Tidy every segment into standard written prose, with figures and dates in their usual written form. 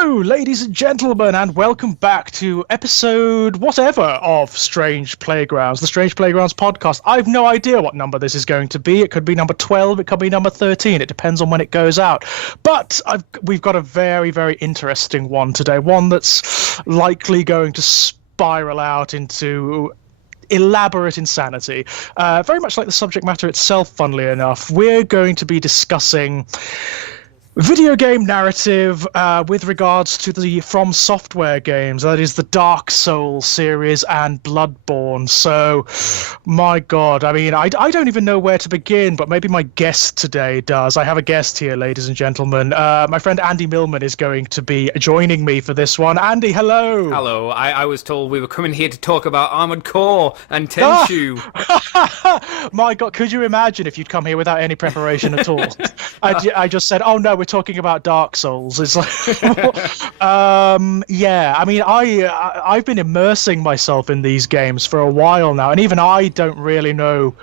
Hello, ladies and gentlemen, and welcome back to episode whatever of Strange Playgrounds, the Strange Playgrounds podcast. I have no idea what number this is going to be. It could be number 12, it could be number 13. It depends on when it goes out. But we've got a very, very interesting one today, one that's likely going to spiral out into elaborate insanity. Very much like the subject matter itself, funnily enough. We're going to be discussing video game narrative with regards to the From Software games, that is the Dark Souls series and Bloodborne. So, my God, I mean, I don't even know where to begin, but maybe my guest today does. I have a guest here, ladies and gentlemen. My friend Andy Millman is going to be joining me for this one. Andy, hello. Hello. I was told we were coming here to talk about Armored Core and Tenchu. My God, could you imagine if you'd come here without any preparation at all? I just said, oh no, we're talking about Dark Souls. It's like, yeah. I mean, I've been immersing myself in these games for a while now, and even I don't really know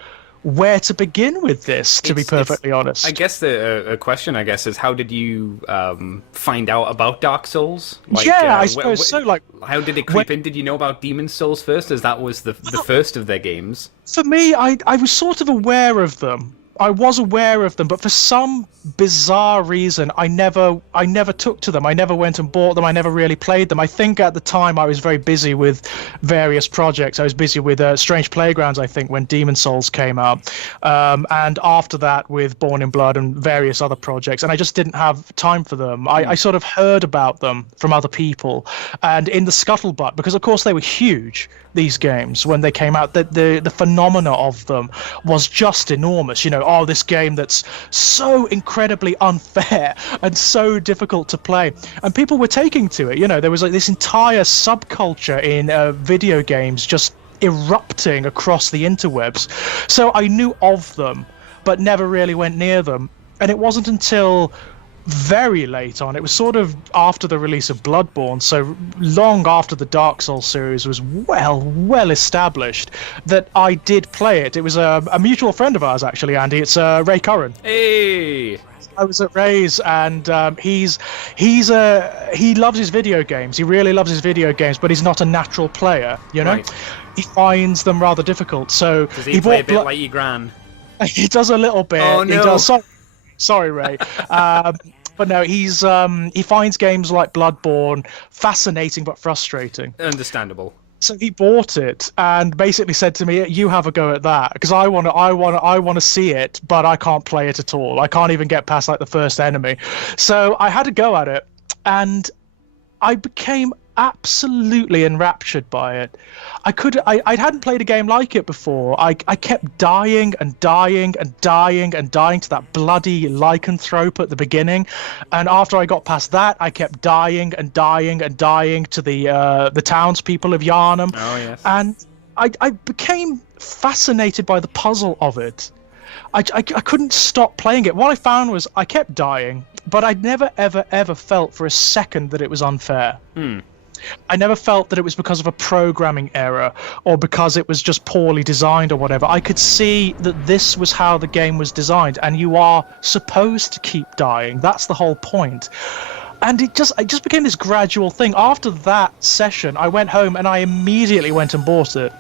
where to begin with this. To be perfectly honest, I guess the question, is, how did you find out about Dark Souls? Like, yeah, I suppose so. Like, how did it creep in? Did you know about Demon's Souls first, as that was the first of their games? For me, I was sort of aware of them. I was aware of them, but for some bizarre reason, I never took to them. I never went and bought them. I never really played them. I think at the time I was very busy with various projects. I was busy with Strange Playgrounds, I think, when Demon's Souls came out. And after that with Born in Blood and various other projects. And I just didn't have time for them. I sort of heard about them from other people. And in the scuttlebutt, because of course they were huge, these games, when they came out, the phenomena of them was just enormous. You know, oh, this game that's so incredibly unfair and so difficult to play, and people were taking to it. You know, there was like this entire subculture in video games just erupting across the interwebs. So I knew of them, but never really went near them. And it wasn't until very late on, it was sort of after the release of Bloodborne, so long after the Dark Souls series was well established, that I did play it. It was a mutual friend of ours, actually, Andy. It's Ray Curran. Hey! I was at Ray's, and he loves his video games. He really loves his video games, but he's not a natural player, you know? Right. He finds them rather difficult, so does he play a bit like your gran? He does a little bit. Oh, no. He does. Sorry, Ray. But no, he finds games like Bloodborne fascinating but frustrating. Understandable. So he bought it and basically said to me, "You have a go at that, because I want to see it, but I can't play it at all. I can't even get past like the first enemy." So I had a go at it, and I became absolutely enraptured by it. I hadn't played a game like it before. I kept dying and dying and dying and dying to that bloody lycanthrope at the beginning, and after I got past that, I kept dying and dying and dying to the townspeople of Yharnam. Oh yes. And I became fascinated by the puzzle of it. I couldn't stop playing it. What I found was I kept dying, but I'd never ever felt for a second that it was unfair. I never felt that it was because of a programming error or because it was just poorly designed or whatever. I could see that this was how the game was designed, and you are supposed to keep dying. That's the whole point. And it just became this gradual thing. After that session, I went home and I immediately went and bought it.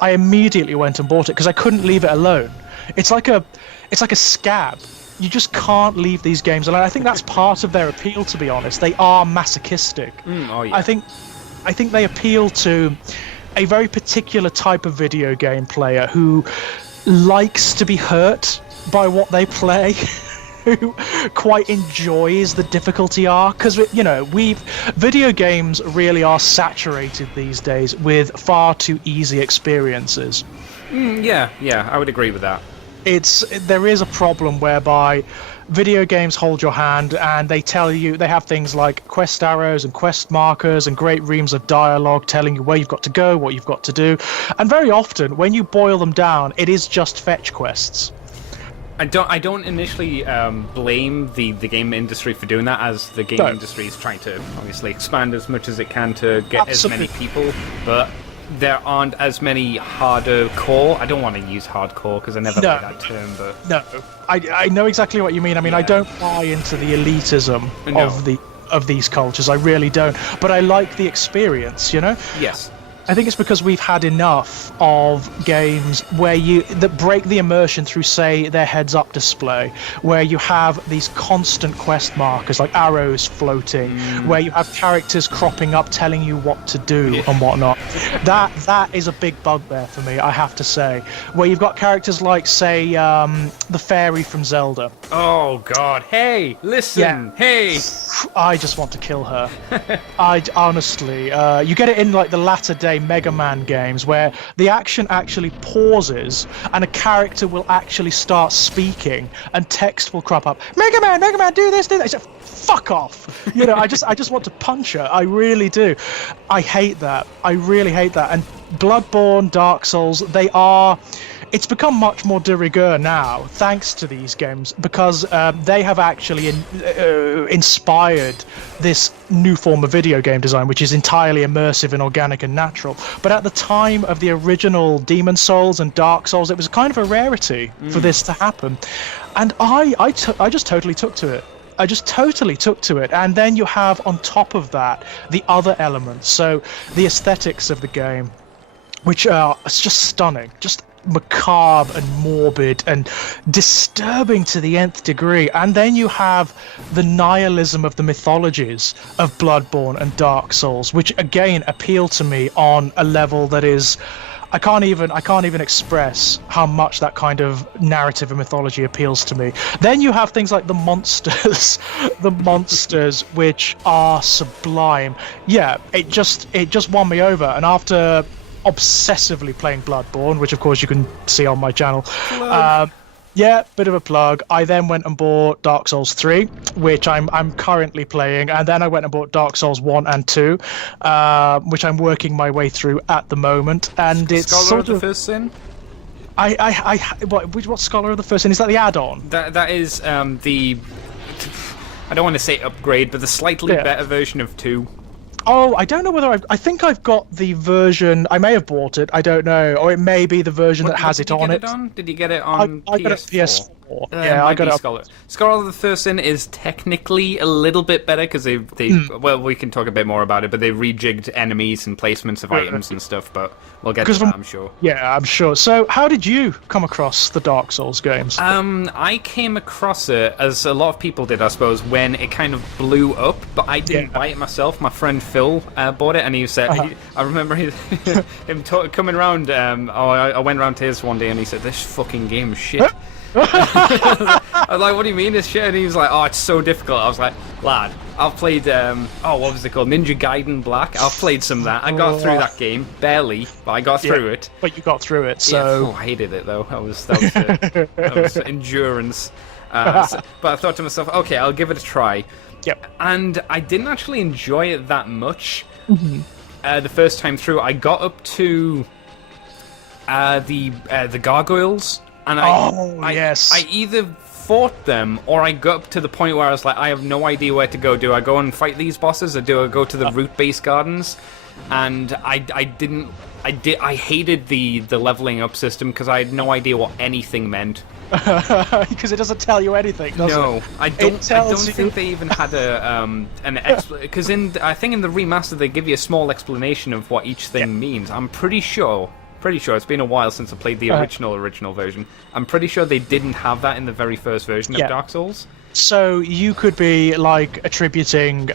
Because I couldn't leave it alone. It's like a scab. You just can't leave these games alone. I think that's part of their appeal, to be honest. They are masochistic. Oh yeah. I think they appeal to a very particular type of video game player who likes to be hurt by what they play, who quite enjoys the difficulty arc, because video games really are saturated these days with far too easy experiences. Yeah, I would agree with that. There is a problem whereby video games hold your hand and they tell you, they have things like quest arrows and quest markers and great reams of dialogue telling you where you've got to go, what you've got to do, and very often when you boil them down, it is just fetch quests. I don't initially blame the game industry for doing that, as the game industry is trying to obviously expand as much as it can to get as many people, but there aren't as many harder core. I don't want to use hardcore because I never heard that term, but no, I know exactly what you mean. I mean, I don't buy into the elitism of the of these cultures. I really don't. But I like the experience, you know? Yes. I think it's because we've had enough of games that break the immersion through, say, their heads-up display, where you have these constant quest markers like arrows floating, where you have characters cropping up telling you what to do and whatnot. That is a big bugbear for me, I have to say. Where you've got characters like, say, the fairy from Zelda. Oh God! Hey, listen! Hey! I just want to kill her. I honestly, you get it in like the latter day Mega Man games where the action actually pauses and a character will actually start speaking and text will crop up. Mega Man, do this, do that. It's like, fuck off. You know, I just want to punch her. I really do. I hate that. I really hate that. And Bloodborne, Dark Souls, it's become much more de rigueur now, thanks to these games, because they have actually inspired this new form of video game design, which is entirely immersive and organic and natural. But at the time of the original Demon Souls and Dark Souls, it was kind of a rarity for this to happen. And I just totally took to it. I just totally took to it. And then you have, on top of that, the other elements. So the aesthetics of the game, which are just stunning, just macabre and morbid and disturbing to the nth degree. And then you have the nihilism of the mythologies of Bloodborne and Dark Souls, which again appeal to me on a level that is, I can't even express how much that kind of narrative and mythology appeals to me. Then you have things like the monsters, which are sublime. Yeah, it just won me over. And after obsessively playing Bloodborne, which of course you can see on my channel. Yeah, bit of a plug. I then went and bought Dark Souls 3, which I'm currently playing, and then I went and bought Dark Souls 1 and 2, which I'm working my way through at the moment. And it's Scholar of the First Sin? What Scholar of the First Sin? Is that the add-on? That is the, I don't want to say upgrade, but the slightly better version of 2. Oh, I don't know whether I think I've got the version. I may have bought it. I don't know, or it may be the version that has it on it. Did you get it on PS4? I got it PS4. Yeah, I got it. Scholar of the First Sin is technically a little bit better because well, we can talk a bit more about it, but they rejigged enemies and placements of items and stuff. But we'll get to that, I'm sure. Yeah, I'm sure. So, how did you come across the Dark Souls games? I came across it, as a lot of people did, I suppose, when it kind of blew up. But I didn't buy it myself. My friend Phil bought it, and he said, I remember him coming around. I went around to his one day, and he said, "This fucking game is shit." I was like, "What do you mean it's shit?" And he was like, "Oh, it's so difficult." I was like, "Lad, I've played what was it called? Ninja Gaiden Black. I've played some of that. I got through that game barely, but I got through it." But you got through it, so I hated it though. That was endurance. But I thought to myself, okay, I'll give it a try. Yep. And I didn't actually enjoy it that much. The first time through, I got up to the gargoyles. And I either fought them or I got up to the point where I was like, I have no idea where to go. Do I go and fight these bosses or do I go to the root-based gardens? And I hated the leveling up system because I had no idea what anything meant. Because it doesn't tell you anything, does it? No, I don't think they even had an because I think in the remaster they give you a small explanation of what each thing means. I'm pretty sure it's been a while since I played the original version. I'm pretty sure they didn't have that in the very first version of Dark Souls. So you could be like attributing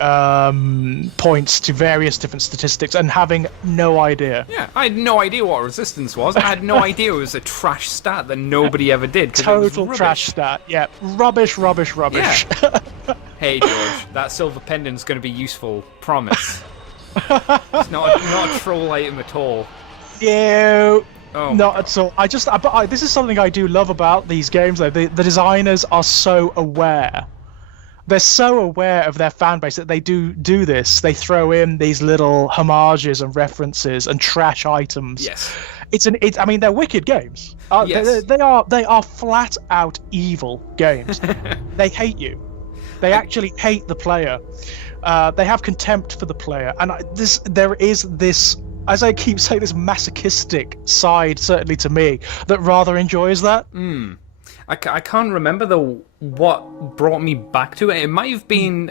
points to various different statistics and having no idea. Yeah, I had no idea what resistance was. I had no idea it was a trash stat that nobody ever did. Total trash stat. Yeah, rubbish. Yeah. Hey George, that silver pendant's going to be useful. Promise. It's not a troll item at all. No, not at all. This is something I do love about these games, though. The designers are so aware. They're so aware of their fan base that they do this. They throw in these little homages and references and trash items. Yes. I mean, they're wicked games. Yes. They are flat out evil games. They hate you. They actually hate the player. They have contempt for the player, and there is this, as I keep saying, this masochistic side, certainly to me, that rather enjoys that. I can't remember what brought me back to it. It might have been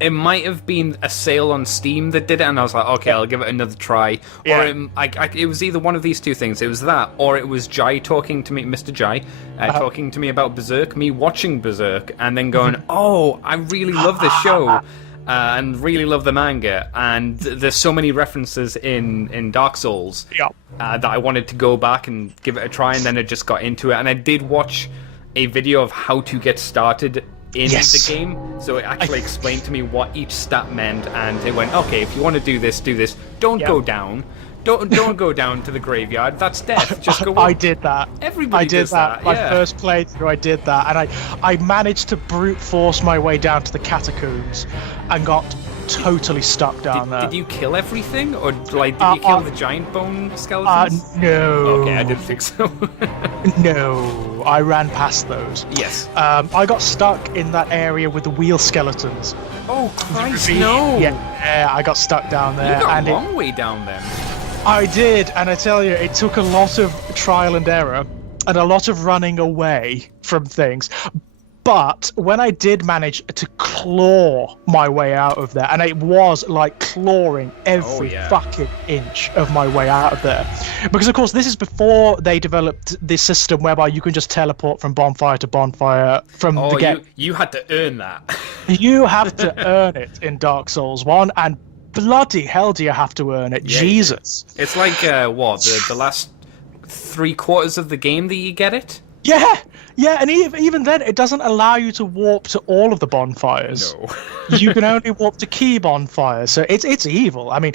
it might have been a sale on Steam that did it, and I was like, okay, I'll give it another try. Yeah. Or it was either one of these two things. It was that, or it was Jai talking to me, Mr. Jai, talking to me about Berserk, me watching Berserk, and then going, oh, I really love this show. And really love the manga, and there's so many references in Dark Souls that I wanted to go back and give it a try, and then I just got into it. And I did watch a video of how to get started in the game, so it actually explained to me what each stat meant, and it went, okay, if you want to do this, don't go down. Don't go down to the graveyard. That's death. Just go. I did that. Everybody does that. My first playthrough, I did that, and I managed to brute force my way down to the catacombs, and got totally stuck down there. Did you kill everything, or like did you kill the giant bone skeletons? No. Okay, I didn't think so. No, I ran past those. Yes. I got stuck in that area with the wheel skeletons. Oh Christ, no! Yeah, I got stuck down there. You got a long way down then. I did, and I tell you, it took a lot of trial and error, and a lot of running away from things. But when I did manage to claw my way out of there, and it was like clawing every fucking inch of my way out of there. Because, of course, this is before they developed this system whereby you can just teleport from bonfire to bonfire from the get. You had to earn that. You have to earn it in Dark Souls 1, and bloody hell do you have to earn it. Yeah, Jesus. It's like, the last 3/4 of the game that you get it? Yeah, and even then, it doesn't allow you to warp to all of the bonfires. No. You can only warp to key bonfires, so it's evil. I mean,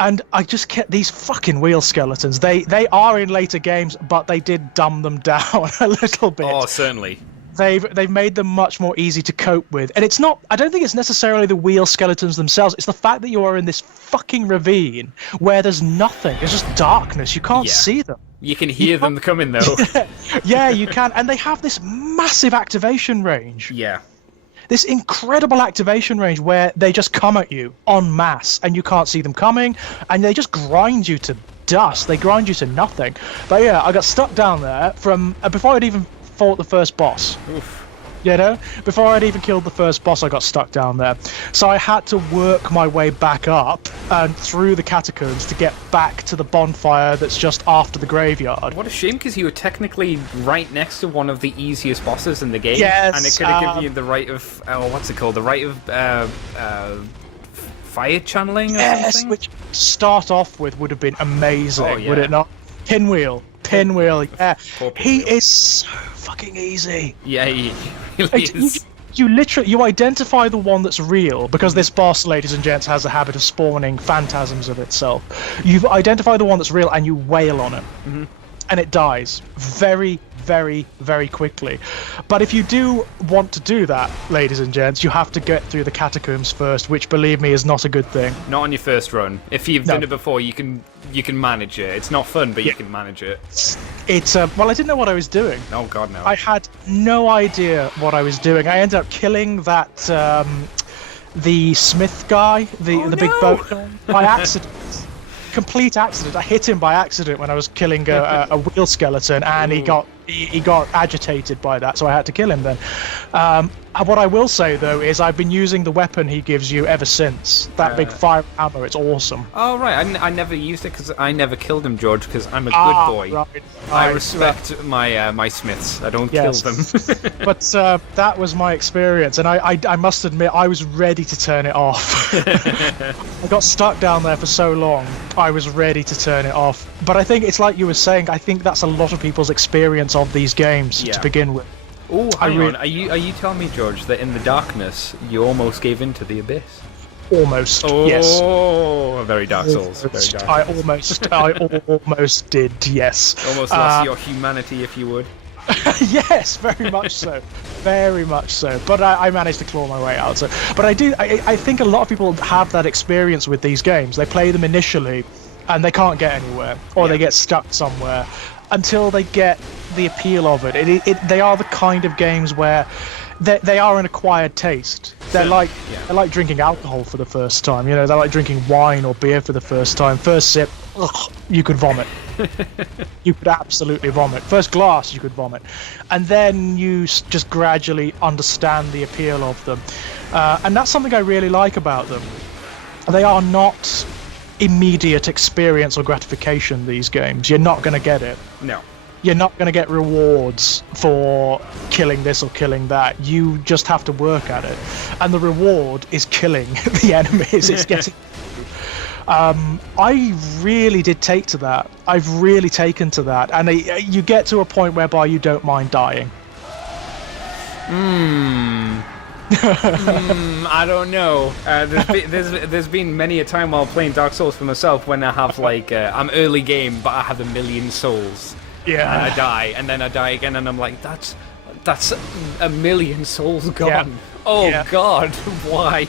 and I just kept these fucking wheel skeletons. They are in later games, but they did dumb them down a little bit. Oh, certainly. They've made them much more easy to cope with. And it's not, I don't think it's necessarily the wheel skeletons themselves. It's the fact that you are in this fucking ravine where there's nothing. There's just darkness. You can't see them. You can hear them coming, though. Yeah, you can. And they have this massive activation range. Yeah. This incredible activation range where they just come at you en masse and you can't see them coming, and they just grind you to dust. They grind you to nothing. But yeah, I got stuck down there from before I'd even fought the first boss. Oof. You know, before I'd even killed the first boss, I got stuck down there. So I had to work my way back up and through the catacombs to get back to the bonfire that's just after the graveyard. What a shame, because you were technically right next to one of the easiest bosses in the game. Yes, and it could have given you the right of what's it called? The right of fire channeling or something? Which start off with would have been amazing, would it not? Pinwheel, yeah. He is so fucking easy. Yeah, he really is. You literally, you identify the one that's real, because this boss, ladies and gents, has a habit of spawning phantasms of itself. You identify the one that's real and you wail on it. Mm-hmm. And it dies very, very, very quickly. But if you do want to do that, ladies and gents, you have to get through the catacombs first, which, believe me, is not a good thing. Not on your first run. If you've done it before, you can manage it. It's not fun, but you can manage it. It's well, I didn't know what I was doing. Oh God, no. I had no idea what I was doing. I ended up killing that the smith guy, the big boat guy, by accident. Complete accident. I hit him by accident when I was killing a wheel skeleton, and he got agitated by that, so I had to kill him then. What I will say though is I've been using the weapon he gives you ever since. That big fire hammer. It's awesome. Oh right, I never used it because I never killed him, George, because I'm a good boy. Right, I respect my smiths. I don't kill them. But that was my experience, and I must admit I was ready to turn it off. I got stuck down there for so long. I was ready to turn it off. But I think it's like you were saying. I think that's a lot of people's experience of these games to begin with. Oh, hang on. Are you telling me, George, that in the darkness you almost gave in to the abyss? Almost. Yes. Oh, very Dark Souls. Very Dark. I almost did. Yes. Almost lost your humanity, if you would. Yes, very much so. Very much so. But I managed to claw my way out. So, but I think a lot of people have that experience with these games. They play them initially, and they can't get anywhere, or they get stuck somewhere until they get the appeal of it. They are the kind of games where they are an acquired taste. They're like drinking alcohol for the first time. You know, they're like drinking wine or beer for the first time. First sip, you could vomit. You could absolutely vomit. First glass, you could vomit. And then you just gradually understand the appeal of them. And that's something I really like about them. They are not immediate experience or gratification, these games. You're not going to get it. No. You're not going to get rewards for killing this or killing that. You just have to work at it. And the reward is killing the enemies. It's getting... I really did take to that. I've really taken to that. And you get to a point whereby you don't mind dying. I don't know. There's been many a time while playing Dark Souls for myself when I have like I'm early game, but I have 1,000,000 souls. Yeah. And I die, and then I die again, and I'm like, that's 1,000,000 souls gone. Yeah. Oh Yeah. God, why?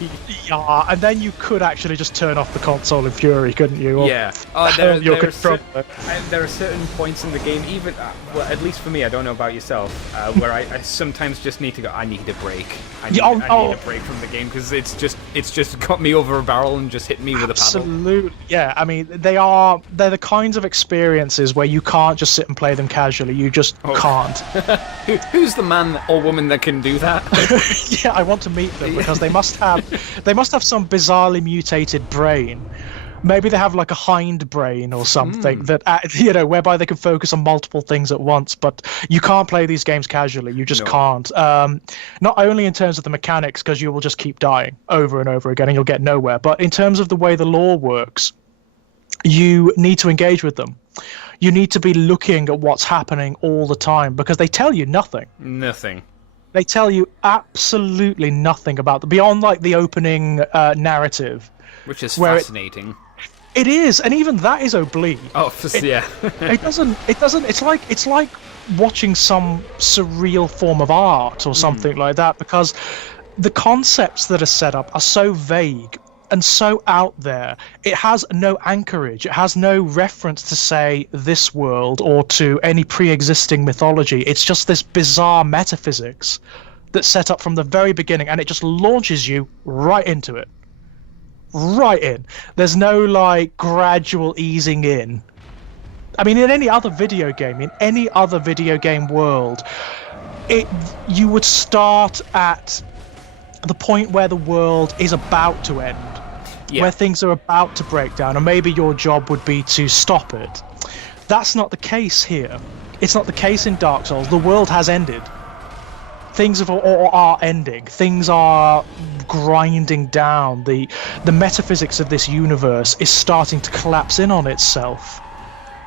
Yeah, and then you could actually just turn off the console in fury, couldn't you? Or Yeah. Oh, there your are certain points in the game, even well, at least for me, I don't know about yourself, where I sometimes just need to go. I need a break. I need a break from the game because it's just got me over a barrel and just hit me with a paddle. Absolutely, yeah. I mean, they're the kinds of experiences where you can't just sit and play them casually. You just can't. Who's the man or woman that can do that? Yeah, I want to meet them because they must have some bizarrely mutated brain. Maybe they have like a hind brain or something that whereby they can focus on multiple things at once. But you can't play these games casually. You just can't. Not only in terms of the mechanics, because you will just keep dying over and over again and you'll get nowhere. But in terms of the way the lore works, you need to engage with them. You need to be looking at what's happening all the time because they tell you nothing. Nothing. They tell you absolutely nothing about them beyond like the opening narrative, which is fascinating. It is, and even that is oblique. Oh, yeah. It doesn't. It's like watching some surreal form of art or something like that, because the concepts that are set up are so vague and so out there. It has no anchorage. It has no reference to, say, this world or to any pre-existing mythology. It's just this bizarre metaphysics that's set up from the very beginning, and it just launches you right into it. Right in. There's no like gradual easing in. I mean, in any other video game world, you would start at the point where the world is about to end, where things are about to break down, and maybe your job would be to stop it. That's not the case here. It's not the case in Dark Souls. The world has ended. Things are ending. Things are grinding down. The metaphysics of this universe is starting to collapse in on itself.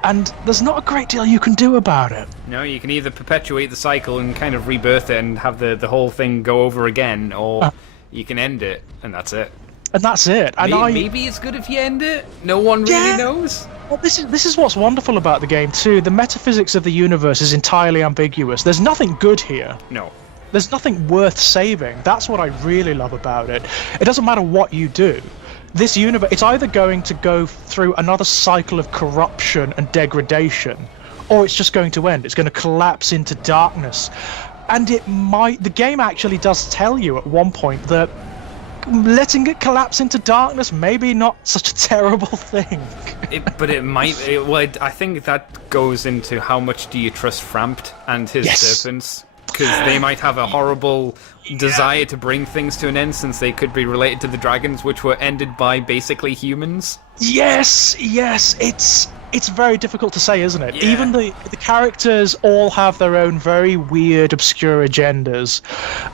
And there's not a great deal you can do about it. No, you can either perpetuate the cycle and kind of rebirth it and have the whole thing go over again, or you can end it, and that's it. And that's it. And maybe it's good if you end it. No one really knows. Well, this is what's wonderful about the game too. The metaphysics of the universe is entirely ambiguous. There's nothing good here. No. There's nothing worth saving. That's what I really love about it. It doesn't matter what you do. This universe, it's either going to go through another cycle of corruption and degradation, or it's just going to end. It's going to collapse into darkness. And the game actually does tell you at one point that letting it collapse into darkness maybe not such a terrible thing. But it might. I think that goes into how much do you trust Frampt and his serpents. Because they might have a horrible desire to bring things to an end, since they could be related to the dragons, which were ended by basically humans. Yes, it's very difficult to say, isn't it? Yeah. Even the characters all have their own very weird, obscure agendas,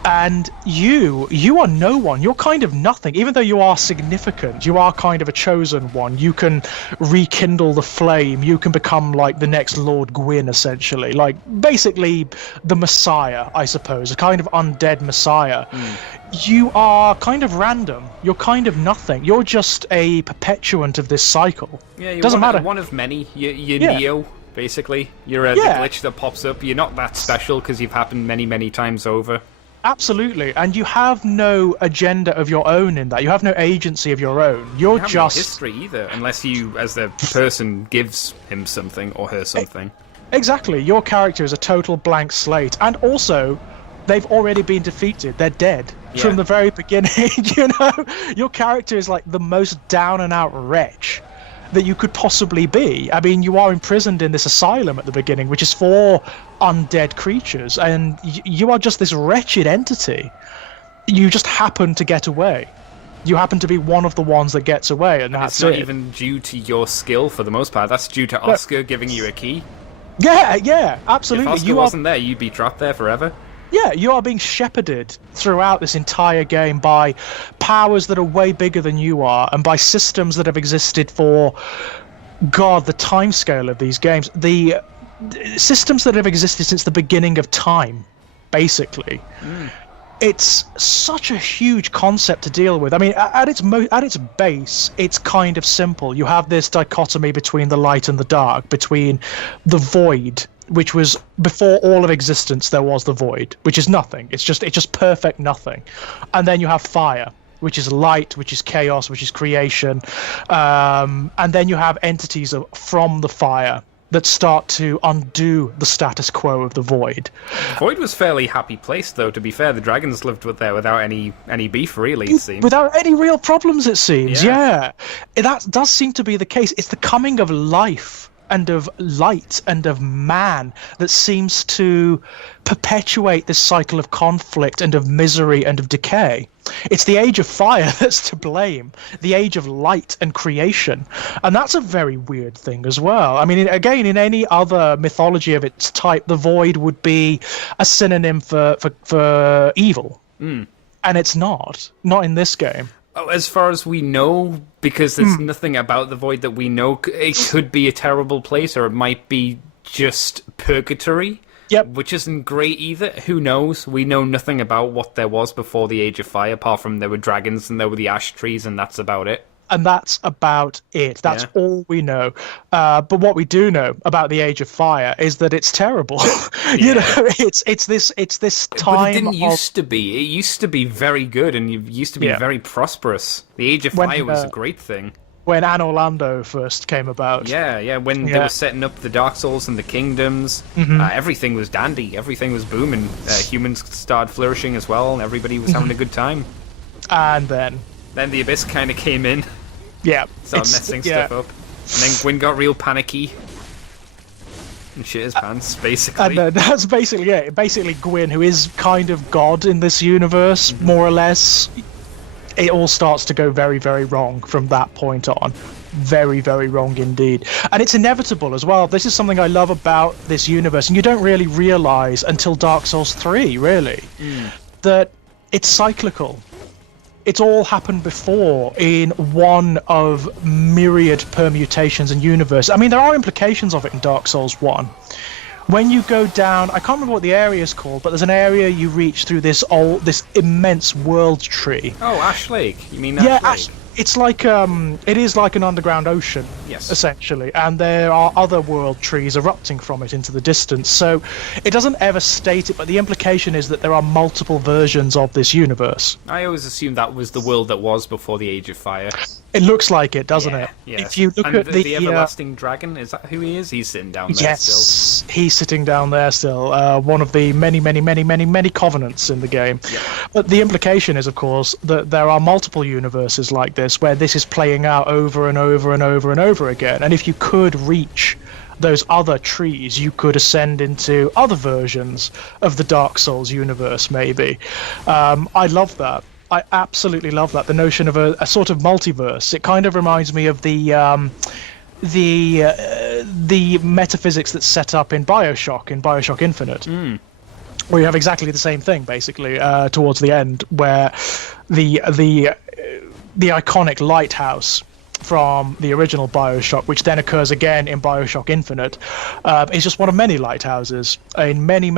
and you are no one. You're kind of nothing. Even though you are significant, you are kind of a chosen one. You can rekindle the flame. You can become like the next Lord Gwyn, essentially, like basically the Messiah, I suppose, a kind of undead Messiah. You are kind of random. You're kind of nothing. You're just a perpetuant of this cycle. Yeah, you're doesn't matter. One of many. You're Neo, basically. You're the glitch that pops up. You're not that special because you've happened many, many times over. Absolutely, and you have no agenda of your own in that. You have no agency of your own. You have no history either, unless you, as the person, gives him something or her something. Exactly. Your character is a total blank slate, and also, they've already been defeated. They're dead. From the very beginning, your character is like the most down and out wretch, that you could possibly be. I mean, you are imprisoned in this asylum at the beginning, which is for undead creatures, and you are just this wretched entity. You just happen to get away. You happen to be one of the ones that gets away, and that's it's not it. even due to your skill for the most part. That's due to Oscar giving you a key. Yeah, absolutely. If Oscar wasn't there, you'd be trapped there forever. Yeah, you are being shepherded throughout this entire game by powers that are way bigger than you are, and by systems that have existed for, God, the timescale of these games. The systems that have existed since the beginning of time, basically. It's such a huge concept to deal with. I mean, at its base, it's kind of simple. You have this dichotomy between the light and the dark, between the void, which was before all of existence. There was the void, which is nothing. It's just perfect nothing. And then you have fire, which is light, which is chaos, which is creation. And then you have entities from the fire that start to undo the status quo of the void. Void was fairly happy place, though, to be fair. The dragons lived there without any beef, really, it seems. Without any real problems, it seems, yeah. That does seem to be the case. It's the coming of life and of light and of man that seems to perpetuate this cycle of conflict and of misery and of decay. It's the age of fire that's to blame, the age of light and creation. And that's a very weird thing as well. I mean, again, in any other mythology of its type, the void would be a synonym for evil. And it's not in this game. Oh, as far as we know, because there's nothing about the void that we know, it could be a terrible place, or it might be just purgatory. Yep. Which isn't great either. Who knows? We know nothing about what there was before the Age of Fire, apart from there were dragons and there were the ash trees, and that's about it. And that's about it. That's all we know. But what we do know about the Age of Fire is that it's terrible. You know, it's this time. But it didn't used to be. It used to be very good, and it used to be very prosperous. The Age of Fire was a great thing. When Anne Orlando first came about. When they were setting up the Dark Souls and the Kingdoms, everything was dandy, everything was booming. Humans started flourishing as well, and everybody was having a good time. And then the Abyss kind of came in. Started messing stuff up. And then Gwyn got real panicky. And shit his pants, basically. And that's basically it. Basically, Gwyn, who is kind of God in this universe, more or less, it all starts to go very, very wrong from that point on. Very, very wrong indeed. And it's inevitable as well. This is something I love about this universe, and you don't really realize until Dark Souls 3, really, that it's cyclical. It's all happened before in one of myriad permutations and universe. I mean, there are implications of it in Dark Souls 1. When you go down, I can't remember what the area is called, but there's an area you reach through this immense world tree. Oh, Ash Lake. You mean Ash Lake? It's like it is like an underground ocean, essentially, and there are other world trees erupting from it into the distance. So it doesn't ever state it, but the implication is that there are multiple versions of this universe. I always assumed that was the world that was before the Age of Fire. It looks like it, doesn't it? Yeah. If you look at the Everlasting Dragon, is that who he is? He's sitting down there still. Yes, he's sitting down there still. One of the many covenants in the game. Yep. But the implication is, of course, that there are multiple universes like this where this is playing out over and over and over and over again. And if you could reach those other trees, you could ascend into other versions of the Dark Souls universe, maybe. I love that. I absolutely love that. The notion of a sort of multiverse. It kind of reminds me of the metaphysics that's set up in Bioshock Infinite, where you have exactly the same thing, basically, towards the end, where the iconic lighthouse from the original Bioshock, which then occurs again in Bioshock Infinite, is just one of many lighthouses in many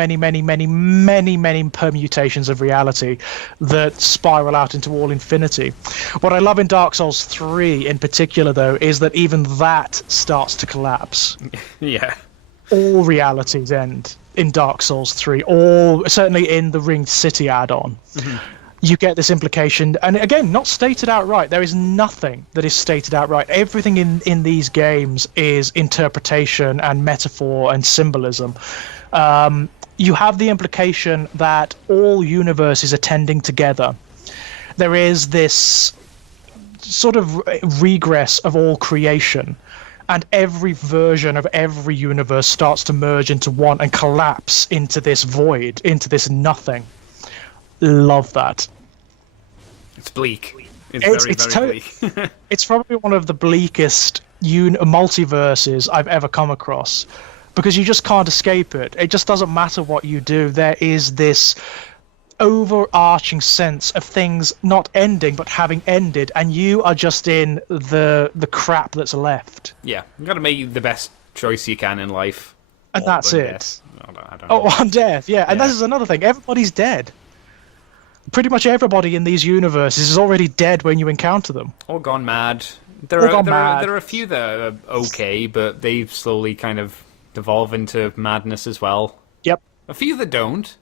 permutations of reality that spiral out into all infinity. What I love in Dark Souls 3 in particular, though, is that even that starts to collapse. Yeah. All realities end in Dark Souls 3, or certainly in the Ringed City add-on. You get this implication, and again, not stated outright. There is nothing that is stated outright. Everything in these games is interpretation and metaphor and symbolism. You have the implication that all universes are tending together. There is this sort of regress of all creation, and every version of every universe starts to merge into one and collapse into this void, into this nothing. Love that. It's bleak. It's very bleak. It's probably one of the bleakest multiverses I've ever come across, because you just can't escape it. It just doesn't matter what you do. There is this overarching sense of things not ending but having ended, and you are just in the crap that's left. Yeah, you got to make the best choice you can in life, and that's it. Death. I don't know. On death, yeah. And this is another thing. Everybody's dead. Pretty much everybody in these universes is already dead when you encounter them. Or gone mad. There are a few that are okay, but they slowly kind of devolve into madness as well. Yep. A few that don't.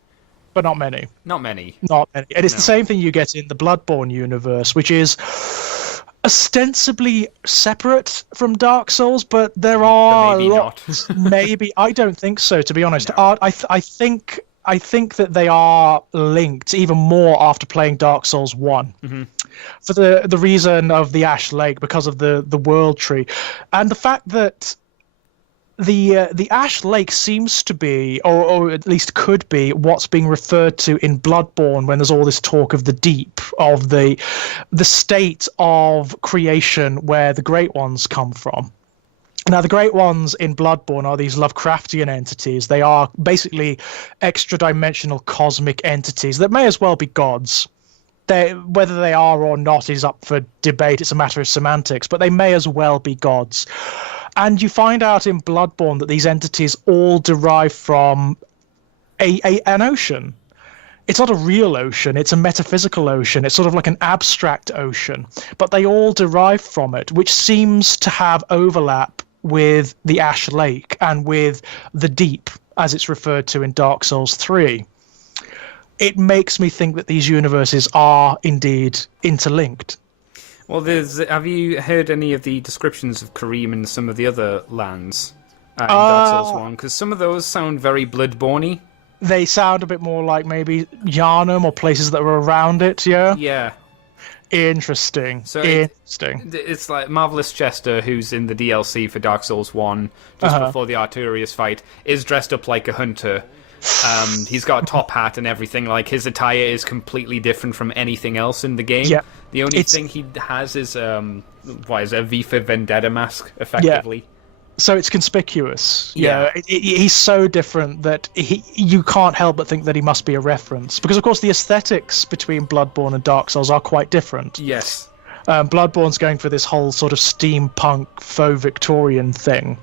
But not many. Not many. Not many. And it's the same thing you get in the Bloodborne universe, which is ostensibly separate from Dark Souls, but there are maybe lots. Maybe. I don't think so, to be honest. No. I think that they are linked even more after playing Dark Souls 1. Mm-hmm. For the reason of the Ash Lake, because of the World Tree. And the fact that the Ash Lake seems to be, or at least could be, what's being referred to in Bloodborne when there's all this talk of the deep, of the state of creation where the Great Ones come from. Now, the Great Ones in Bloodborne are these Lovecraftian entities. They are basically extra-dimensional cosmic entities that may as well be gods. Whether they are or not is up for debate. It's a matter of semantics, but they may as well be gods. And you find out in Bloodborne that these entities all derive from an ocean. It's not a real ocean, it's a metaphysical ocean. It's sort of like an abstract ocean. But they all derive from it, which seems to have overlap with the Ash Lake and with the deep, as it's referred to in Dark Souls 3. It makes me think that these universes are indeed interlinked. Well, have you heard any of the descriptions of Kareem and some of the other lands in Dark Souls 1? Because some of those sound very Bloodborne-y. They sound a bit more like maybe Yharnam or places that were around it, yeah? Yeah. Interesting. It's like Marvelous Chester, who's in the DLC for Dark Souls 1, just before the Arturius fight, is dressed up like a hunter. He's got a top hat and everything. Like, his attire is completely different from anything else in the game. Yeah. The only thing he has is a V for Vendetta mask, effectively. Yeah. So it's conspicuous. Yeah. He's so different that you can't help but think that he must be a reference. Because, of course, the aesthetics between Bloodborne and Dark Souls are quite different. Yes. Bloodborne's going for this whole sort of steampunk, faux Victorian thing.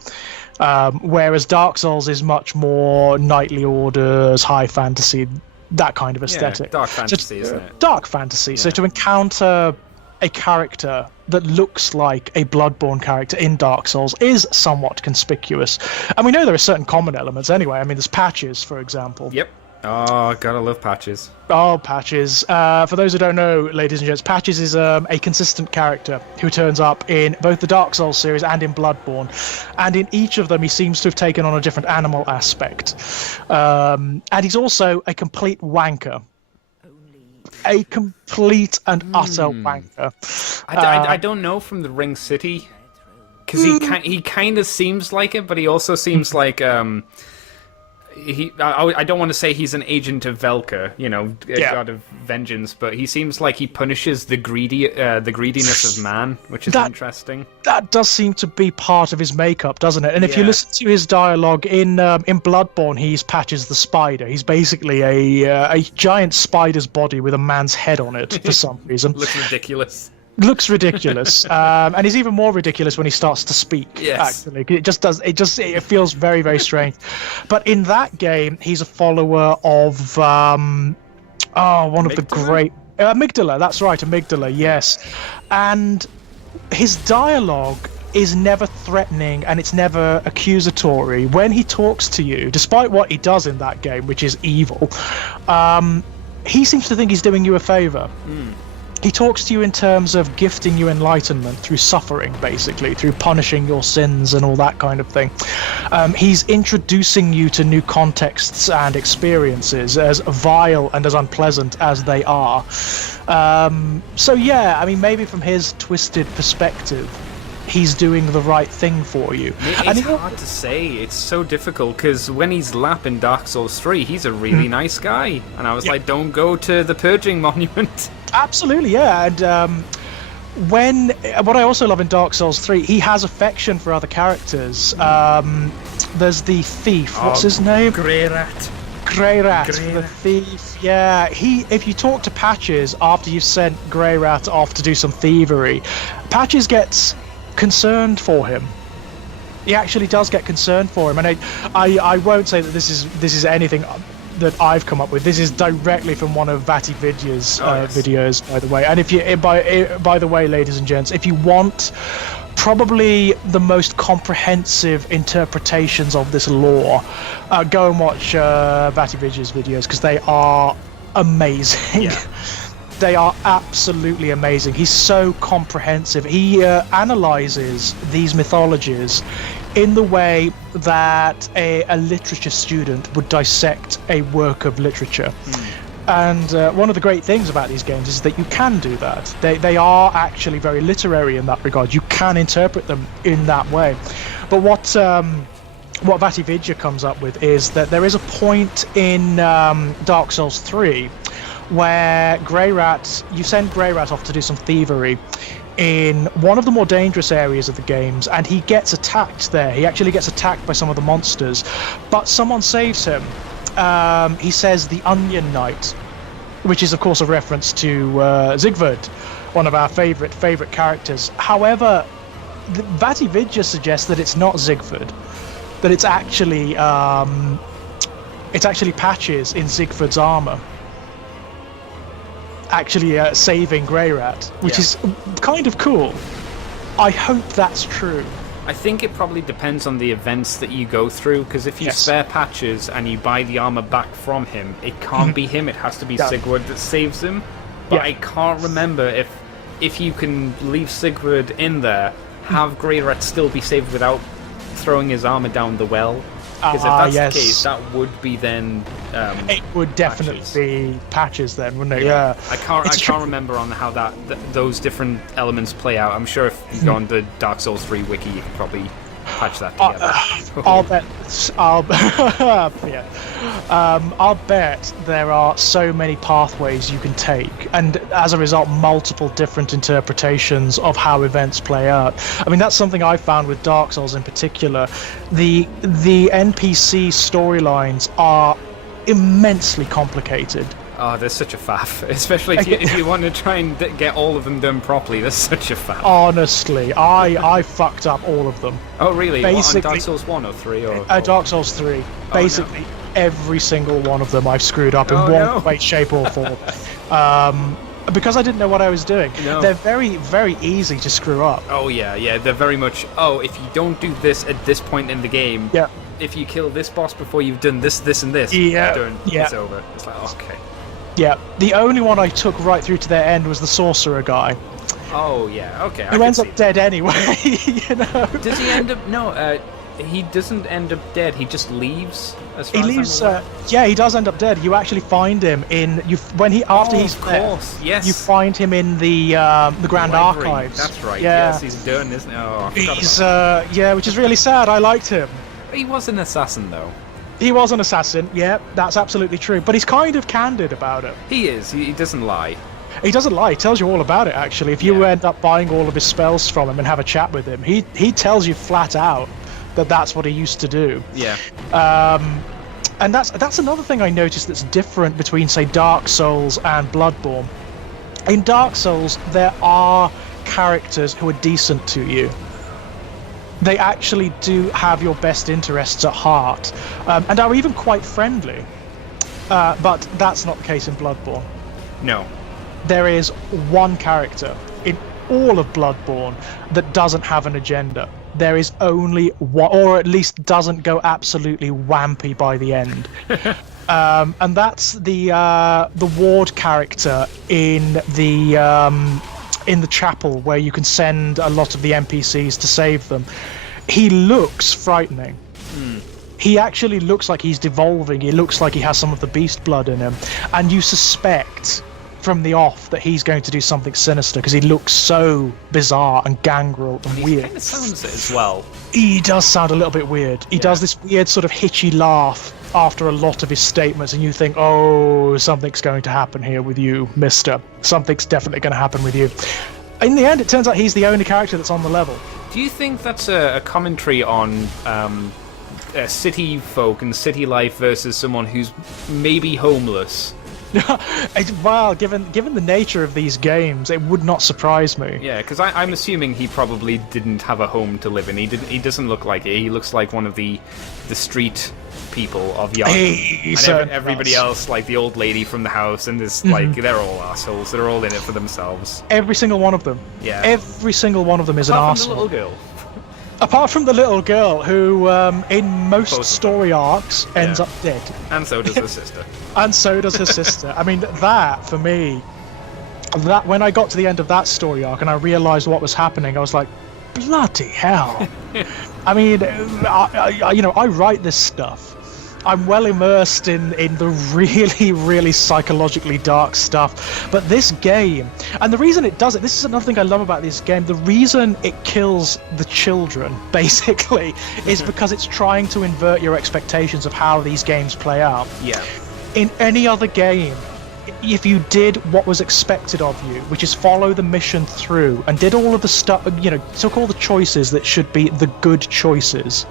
Whereas Dark Souls is much more knightly orders, high fantasy, that kind of aesthetic. Yeah, dark fantasy, isn't it? Dark fantasy. Yeah. So to encounter a character that looks like a Bloodborne character in Dark Souls is somewhat conspicuous. And we know there are certain common elements anyway. I mean, there's Patches, for example. Yep. Oh, gotta love Patches. Oh, Patches. For those who don't know, ladies and gents, Patches is a consistent character who turns up in both the Dark Souls series and in Bloodborne. And in each of them, he seems to have taken on a different animal aspect. And he's also a complete wanker. A complete and utter wanker. I don't know from the Ring City, because he kind of seems like it, but he also seems like I don't want to say he's an agent of Velka, a god of vengeance, but he seems like he punishes the greediness of man, which is interesting. That does seem to be part of his makeup, doesn't it? And if you listen to his dialogue in Bloodborne, he's Patches the Spider. He's basically a giant spider's body with a man's head on it for some reason. Looks ridiculous. Looks ridiculous, and he's even more ridiculous when he starts to speak. Yes. Actually, it feels very, very strange. But in that game, he's a follower of one of the great Amygdala. That's right, Amygdala. Yes, and his dialogue is never threatening and it's never accusatory when he talks to you. Despite what he does in that game, which is evil, he seems to think he's doing you a favor. he talks to you in terms of gifting you enlightenment through suffering, basically, through punishing your sins and all that kind of thing. He's introducing you to new contexts and experiences, as vile and as unpleasant as they are. So yeah, I mean, maybe from his twisted perspective, he's doing the right thing for you. It's hard to say. It's so difficult, because when he's Lap in Dark Souls 3, he's a really nice guy. And I was like, don't go to the Purging Monument. Absolutely, yeah. And what I also love in Dark Souls 3, he has affection for other characters. There's the thief. What's his name? Greyrat. Greyrat, the thief. Yeah, if you talk to Patches after you've sent Greyrat off to do some thievery, Patches gets concerned for him. He actually does get concerned for him, and I won't say that this is anything that I've come up with. This is directly from one of VatiVidya's videos, by the way. And if you, by the way, ladies and gents, if you want probably the most comprehensive interpretations of this lore, go and watch VatiVidya's videos, because they are amazing. Yeah. They are absolutely amazing. He's so comprehensive. He analyzes these mythologies in the way that a literature student would dissect a work of literature. And one of the great things about these games is that you can do that. They are actually very literary in that regard. You can interpret them in that way. But what VatiVidya comes up with is that there is a point in Dark Souls 3 where you send Greyrat off to do some thievery in one of the more dangerous areas of the games, and he gets attacked there. He actually gets attacked by some of the monsters, but someone saves him. He says the Onion Knight, which is of course a reference to Sigvard, one of our favorite characters. However, VatiVidya suggests that it's not Sigvard, that it's actually Patches in Sigvard's armor, actually saving Greyrat, which is kind of cool. I hope that's true. I think it probably depends on the events that you go through, because if you spare Patches and you buy the armor back from him, it can't be him, it has to be Sigurd that saves him. But I can't remember if you can leave Sigurd in there, have Greyrat still be saved without throwing his armor down the well. Because if that's the case, that would be then. It would definitely be Patches then, wouldn't it? Yeah. I can't remember on how those different elements play out. I'm sure if you go on the Dark Souls 3 wiki, you can probably patch that together. I'll bet there are so many pathways you can take, and as a result, multiple different interpretations of how events play out. I mean, that's something I found with Dark Souls in particular. The NPC storylines are immensely complicated. Oh, there's such a faff, especially if you want to try and get all of them done properly. There's such a faff. Honestly, I fucked up all of them. Oh, really? Basically, what, on Dark Souls 1 or 3? Or Dark Souls 3. Basically, every single one of them I've screwed up in one way, shape, or form. Because I didn't know what I was doing. No. They're very, very easy to screw up. Oh, yeah. They're very much, if you don't do this at this point in the game, if you kill this boss before you've done this, and this, it's over. It's like, okay. Yeah, the only one I took right through to their end was the sorcerer guy. Oh, yeah, okay. Who ends up dead anyway, you know? Does he end up... No, he doesn't end up dead. He just leaves, as far as I'm aware. Yeah, he does end up dead. You actually find him in... After he's dead, you find him in the Grand Archives. That's right, yes, he's done, isn't he? Oh, I forgot which is really sad. I liked him. He was an assassin, though. He was an assassin, yeah, that's absolutely true. But he's kind of candid about it. He is. He doesn't lie. He doesn't lie. He tells you all about it, actually. If you end up buying all of his spells from him and have a chat with him, he tells you flat out that that's what he used to do. Yeah. And that's another thing I noticed that's different between, say, Dark Souls and Bloodborne. In Dark Souls, there are characters who are decent to you. They actually do have your best interests at heart, and are even quite friendly. But that's not the case in Bloodborne. No. There is one character in all of Bloodborne that doesn't have an agenda. there is only one, or at least doesn't go absolutely wampy by the end. And that's the ward character in the chapel, where you can send a lot of the NPCs to save them. He looks frightening. He actually looks like he's devolving. He looks like he has some of the beast blood in him, and you suspect from the off that he's going to do something sinister because he looks so bizarre and gangrel and weird. He kind of sounds it as well. He does sound a little bit weird. He does this weird sort of hitchy laugh after a lot of his statements, and you think, oh, something's going to happen here with you, mister. Something's definitely going to happen with you. In the end, it turns out he's the only character that's on the level. Do you think that's a commentary on city folk and city life versus someone who's maybe homeless? Well, given the nature of these games, it would not surprise me. Yeah, because I'm assuming he probably didn't have a home to live in. He doesn't look like it. He looks like one of the street people of Young. And everybody else, like the old lady from the house, and this like they're all assholes. They're all in it for themselves. Every single one of them. Yeah. Every single one of them is Apart an from arsehole. the little girl. Apart from the little girl, who in most story arcs ends up dead. And so does her sister. And so does her sister. I mean, that, for me, that when I got to the end of that story arc and I realised what was happening, I was like, bloody hell. I mean, I write this stuff. I'm well immersed in the really, really psychologically dark stuff. But this game, and the reason it does it, this is another thing I love about this game, the reason it kills the children, basically, is because it's trying to invert your expectations of how these games play out. Yeah. In any other game, if you did what was expected of you, which is follow the mission through, and did all of the stuff, took all the choices that should be the good choices,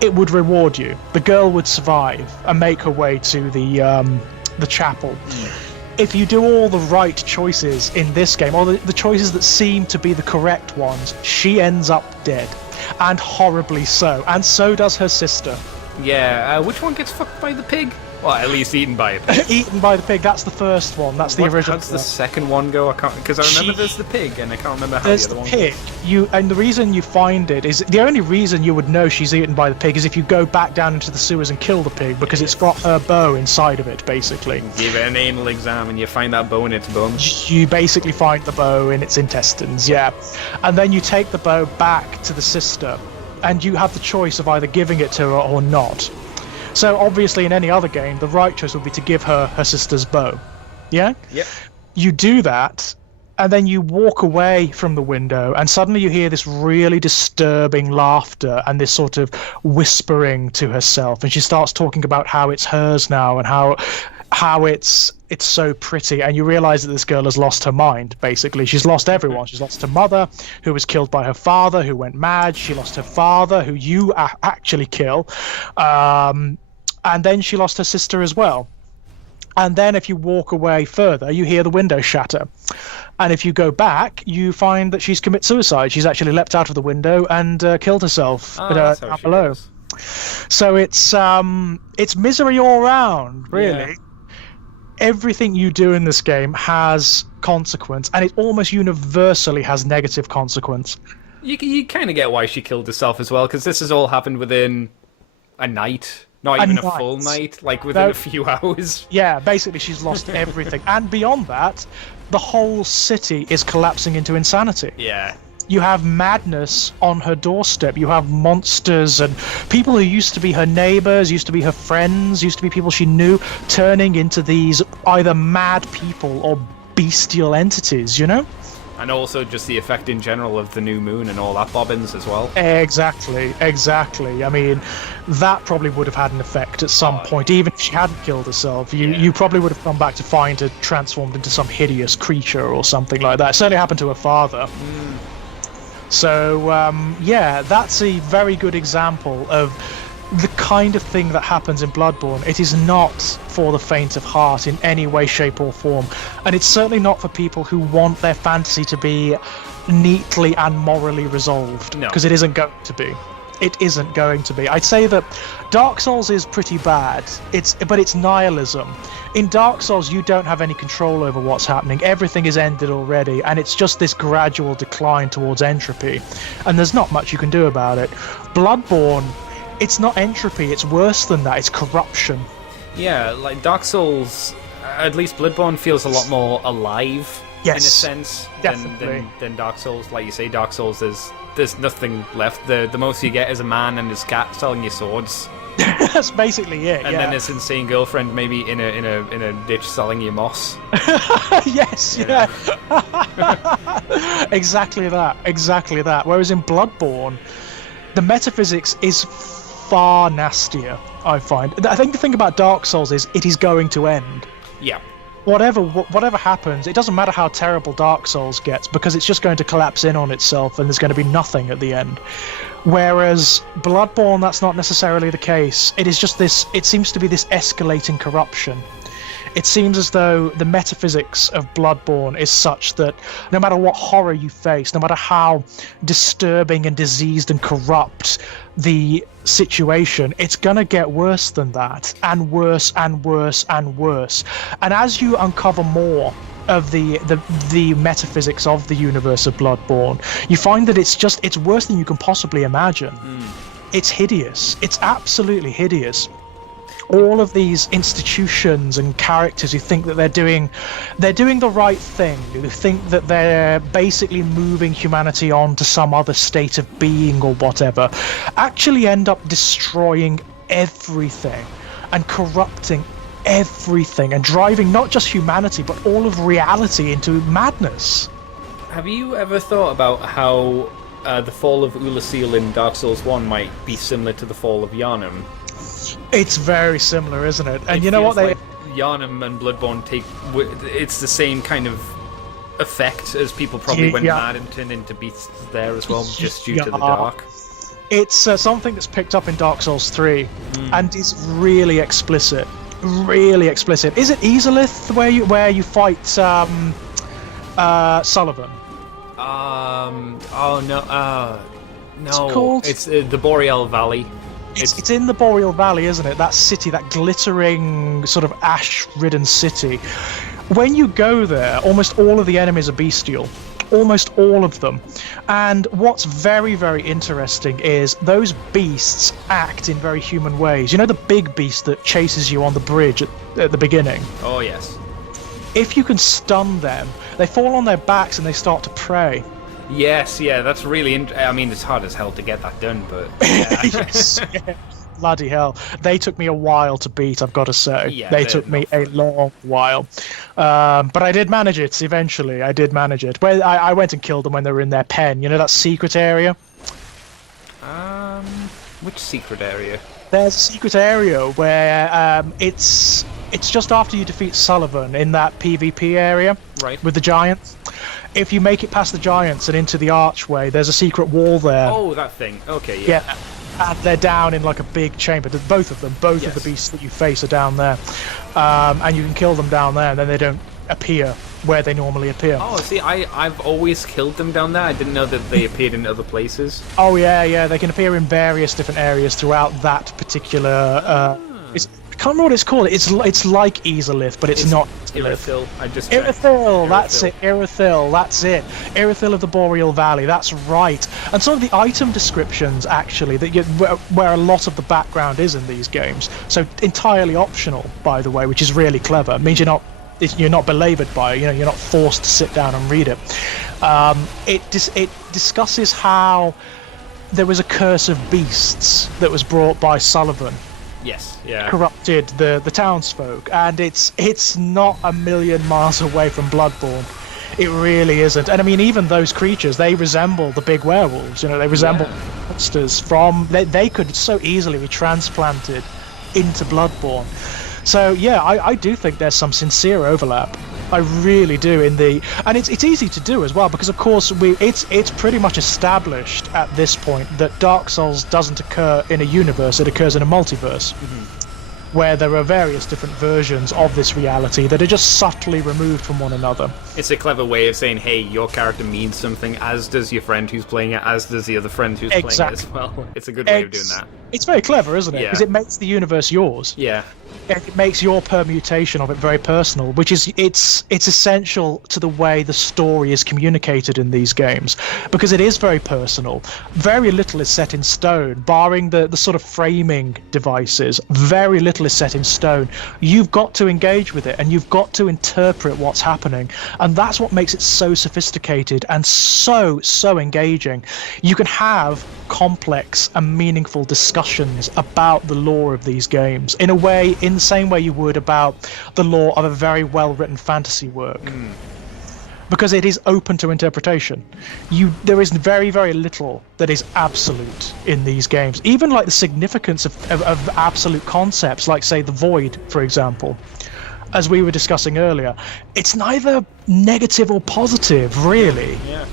it would reward you. The girl would survive and make her way to the chapel. If you do all the right choices in this game, or the choices that seem to be the correct ones, she ends up dead. And horribly so. And so does her sister. Yeah, which one gets fucked by the pig? Well, at least eaten by a pig. Eaten by the pig, that's the first one. That's the original. How does the second one go? I can't, because I remember there's the pig, and I can't remember how the other one goes. There's the pig. And the reason you find it is, the only reason you would know she's eaten by the pig is if you go back down into the sewers and kill the pig, because it's got her bow inside of it, basically. Give it an anal exam, and you find that bow in its bum. You basically find the bow in its intestines, yeah. And then you take the bow back to the sister, and you have the choice of either giving it to her or not. So obviously in any other game, the right choice would be to give her sister's bow. Yeah? Yep. You do that, and then you walk away from the window, and suddenly you hear this really disturbing laughter and this sort of whispering to herself, and she starts talking about how it's hers now and how it's so pretty, and you realize that this girl has lost her mind, basically. She's lost everyone. She's lost her mother, who was killed by her father, who went mad. She lost her father, who you actually kill. And then she lost her sister as well. And then if you walk away further, you hear the window shatter. And if you go back, you find that she's committed suicide. She's actually leapt out of the window and killed herself down below. So it's misery all round, really. Yeah. Everything you do in this game has consequence, and it almost universally has negative consequence. You kind of get why she killed herself as well, because this has all happened within a night. Not even a full night, like within a few hours. Yeah, basically she's lost everything. And beyond that, the whole city is collapsing into insanity. Yeah. You have madness on her doorstep. You have monsters and people who used to be her neighbors, used to be her friends, used to be people she knew, turning into these either mad people or bestial entities, And also just the effect in general of the new moon and all that bobbins as well. Exactly. I mean, that probably would have had an effect at some point. Even if she hadn't killed herself, you probably would have come back to find her transformed into some hideous creature or something like that. It certainly happened to her father. So, that's a very good example of the kind of thing that happens in Bloodborne. It is not for the faint of heart in any way, shape or form. And it's certainly not for people who want their fantasy to be neatly and morally resolved. Because it isn't going to be. It isn't going to be. I'd say that Dark Souls is pretty bad. But it's nihilism. In Dark Souls, you don't have any control over what's happening. Everything is ended already, and it's just this gradual decline towards entropy. And there's not much you can do about it. Bloodborne, it's not entropy. It's worse than that. It's corruption. Yeah, like Dark Souls, at least Bloodborne feels a lot more alive. Yes, in a sense, than Dark Souls. Like you say, Dark Souls, there's nothing left. The most you get is a man and his cat selling you swords. That's basically it. And then this insane girlfriend, maybe in a ditch selling you moss. Yes, yeah. Exactly that. Whereas in Bloodborne, the metaphysics is far nastier. I find. I think the thing about Dark Souls is it is going to end. Yeah. Whatever happens, it doesn't matter how terrible Dark Souls gets, because it's just going to collapse in on itself and there's going to be nothing at the end. Whereas Bloodborne, that's not necessarily the case. It is just this, it seems to be this escalating corruption. It seems as though the metaphysics of Bloodborne is such that no matter what horror you face, no matter how disturbing and diseased and corrupt the situation, it's gonna get worse than that, and worse and worse and worse. And as you uncover more of the metaphysics of the universe of Bloodborne, you find that it's worse than you can possibly imagine. It's hideous. It's absolutely hideous. All of these institutions and characters who think that they're doing the right thing, who think that they're basically moving humanity on to some other state of being or whatever, actually end up destroying everything and corrupting everything and driving not just humanity but all of reality into madness. Have you ever thought about how the fall of Ulasil in Dark Souls 1 might be similar to the fall of Yharnam? It's very similar, isn't it? And you know what, like Yharnam and Bloodborne it's the same kind of effect as people probably went mad and turned into beasts there as well, just due to the dark. It's something that's picked up in Dark Souls 3 and is really explicit. Really explicit. Is it Izalith where you fight Sullivan? Oh no, no. It's the Boreal Valley. It's in the Boreal Valley, isn't it? That city, that glittering sort of ash-ridden city. When you go there, almost all of the enemies are bestial. Almost all of them. And what's very, very interesting is those beasts act in very human ways. You know the big beast that chases you on the bridge at the beginning? Oh, yes. If you can stun them, they fall on their backs and they start to prey. Yes, yeah, that's really... I mean, it's hard as hell to get that done, but... Yeah. Yes, yeah. Bloody hell. They took me a while to beat, I've got to say. Yeah, they took me a long while. But I did manage it, eventually. I did manage it. Well, I went and killed them when they were in their pen. You know that secret area? Which secret area? There's a secret area where it's just after you defeat Sullivan in that PvP area. Right. With the giants. If you make it past the giants and into the archway, there's a secret wall there. Oh, that thing. Okay, yeah. Yeah. And they're down in like a big chamber. Both of them, both of the beasts that you face are down there. And you can kill them down there, and then they don't appear where they normally appear. Oh, see, I've always killed them down there. I didn't know that they appeared in other places. Oh, yeah. They can appear in various different areas throughout that particular... I can't remember what it's called. It's like Izalith, but it's not Irithyll. Irithyll, that's it. Irithyll, that's it. Irithyll of the Boreal Valley, that's right. And some of the item descriptions, actually, where a lot of the background is in these games. So entirely optional, by the way, which is really clever. It means you're not belabored by it. You know, you're not forced to sit down and read it. It discusses how there was a curse of beasts that was brought by Sullivan. Yes, yeah. Corrupted the townsfolk, and it's not a million miles away from Bloodborne. It really isn't. And I mean, even those creatures, they resemble the big werewolves. You know, they resemble monsters from... They could so easily be transplanted into Bloodborne. So yeah, I do think there's some sincere overlap. I really do and it's easy to do as well, because of course it's pretty much established at this point that Dark Souls doesn't occur in a universe, it occurs in a multiverse. where there are various different versions of this reality that are just subtly removed from one another. It's a clever way of saying, hey, your character means something, as does your friend who's playing it, as does the other friend who's playing it as well. It's a good way of doing that. It's very clever, isn't it? Yeah. Because it makes the universe yours. Yeah. It makes your permutation of it very personal, which is it's essential to the way the story is communicated in these games, because it is very personal. Very little is set in stone, barring the sort of framing devices. Very little is set in stone. You've got to engage with it, and you've got to interpret what's happening, and that's what makes it so sophisticated and so engaging. You can have complex and meaningful discussions about the lore of these games in the same way you would about the lore of a very well-written fantasy work. Because it is open to interpretation. There is very, very little that is absolute in these games. Even like the significance of absolute concepts, like say the void, for example, as we were discussing earlier, it's neither negative or positive, really. Yeah.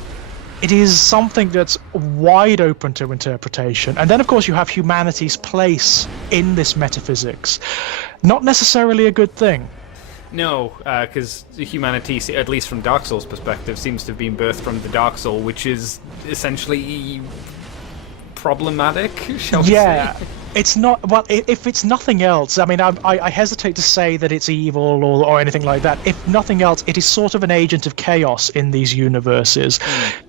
It is something that's wide open to interpretation. And then, of course, you have humanity's place in this metaphysics. Not necessarily a good thing. No, because humanity, at least from Dark Souls' perspective, seems to have been birthed from the Dark Soul, which is essentially problematic, shall we say? It's not. Well, if it's nothing else, I mean, I hesitate to say that it's evil or anything like that. If nothing else, it is sort of an agent of chaos in these universes.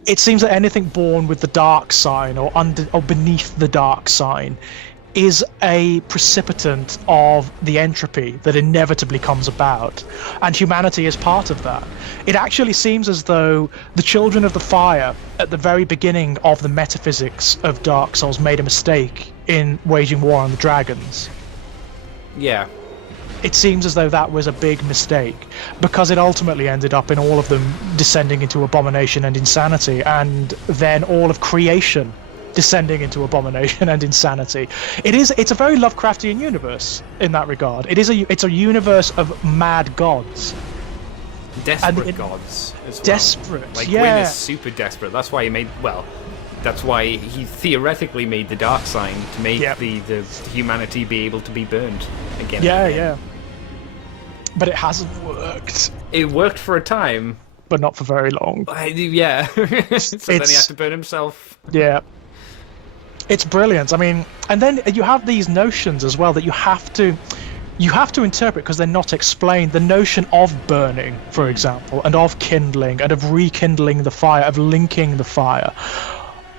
It seems that anything born with the dark sign or beneath the dark sign is a precipitant of the entropy that inevitably comes about, and humanity is part of that. It actually seems as though the Children of the Fire, at the very beginning of the metaphysics of Dark Souls, made a mistake in waging war on the dragons. Yeah. It seems as though that was a big mistake, because it ultimately ended up in all of them descending into abomination and insanity, and then all of creation descending into abomination and insanity. It's a very Lovecraftian universe in that regard. It's a universe of mad gods. Desperate gods as well. Desperate, like, yeah. Gwyn is super desperate. That's why that's why he theoretically made the dark sign, to make the humanity be able to be burned again. Yeah. But it hasn't worked. It worked for a time, but not for very long. Yeah. So then he had to burn himself. Yeah. It's brilliant. I mean, and then you have these notions as well that you have to interpret because they're not explained. The notion of burning, for example, and of kindling, and of rekindling the fire, of linking the fire.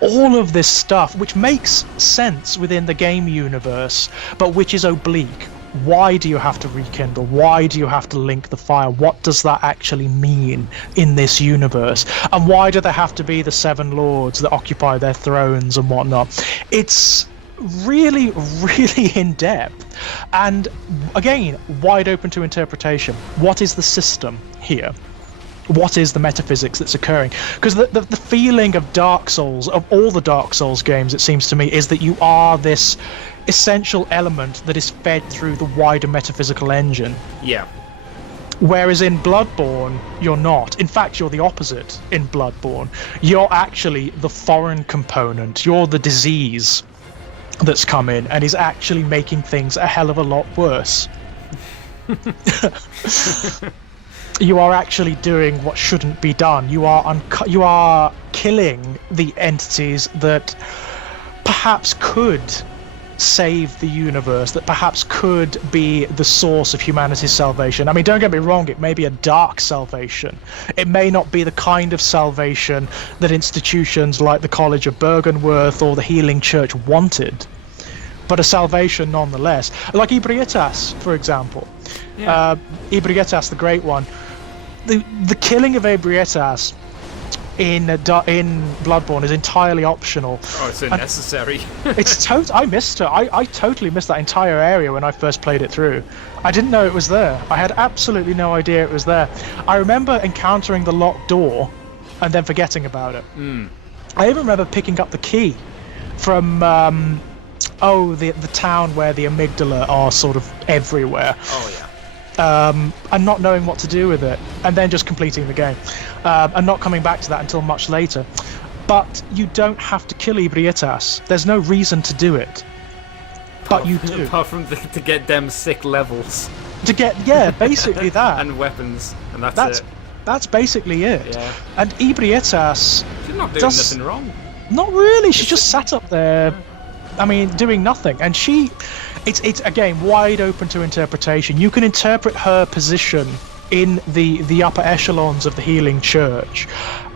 All of this stuff, which makes sense within the game universe, but which is oblique. Why do you have to rekindle? Why do you have to link the fire? What does that actually mean in this universe? And why do there have to be the seven lords that occupy their thrones and whatnot? It's really, really in depth. And again, wide open to interpretation. What is the system here? What is the metaphysics that's occurring? Because the feeling of Dark Souls, of all the Dark Souls games, it seems to me, is that you are this essential element that is fed through the wider metaphysical engine. Yeah. Whereas in Bloodborne, you're not. In fact, you're the opposite in Bloodborne. You're actually the foreign component. You're the disease that's come in and is actually making things a hell of a lot worse. You are actually doing what shouldn't be done. You are killing the entities that perhaps could save the universe, that perhaps could be the source of humanity's salvation. I mean, don't get me wrong, it may be a dark salvation. It may not be the kind of salvation that institutions like the College of Bergenworth or the Healing Church wanted, but a salvation nonetheless. Like Ebrietas, for example. Yeah. Ebrietas, the Great One. The killing of Ebrietas in Bloodborne is entirely optional. Oh, it's unnecessary. I missed her. I totally missed that entire area when I first played it through. I didn't know it was there. I had absolutely no idea it was there. I remember encountering the locked door and then forgetting about it. I even remember picking up the key from the town where the amygdala are sort of everywhere. Oh yeah. And not knowing what to do with it, and then just completing the game, and not coming back to that until much later. But you don't have to kill Ebrietas. There's no reason to do it. But you do. Apart from to get them sick levels. To get, basically that. And weapons, and that's it. That's basically it. Yeah. And Ibrietas... She's not doing nothing wrong. Not really. She just sat up there, I mean, doing nothing. And it's again, wide open to interpretation. You can interpret her position in the upper echelons of the Healing Church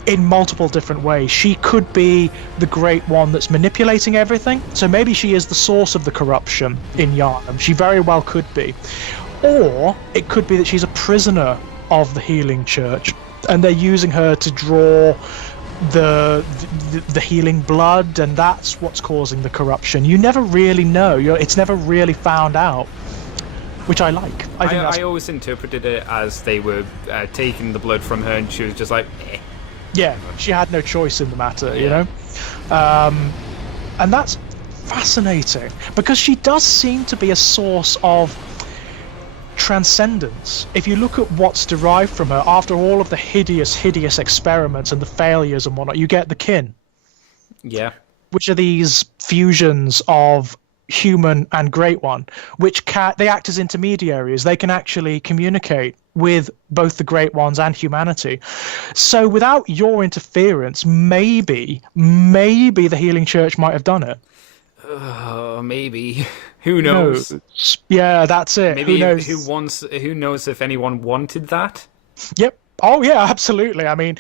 in multiple different ways. She could be the Great One that's manipulating everything. So maybe she is the source of the corruption in Yharnam. She very well could be. Or it could be that she's a prisoner of the Healing Church, and they're using her to draw the healing blood, and that's what's causing the corruption. You never really know. It's never really found out, which I like. I always interpreted it as they were taking the blood from her, and she was just like, eh. Yeah, she had no choice in the matter, you know? And that's fascinating, because she does seem to be a source of transcendence. If you look at what's derived from her, after all of the hideous experiments and the failures and whatnot, you get the kin. Yeah. Which are these fusions of human and Great One, which they act as intermediaries. They can actually communicate with both the Great Ones and humanity. So without your interference, maybe the Healing Church might have done it. Maybe. Who knows? Yeah, that's it. Maybe who knows? Who knows if anyone wanted that? Yep. Oh yeah, absolutely. I mean,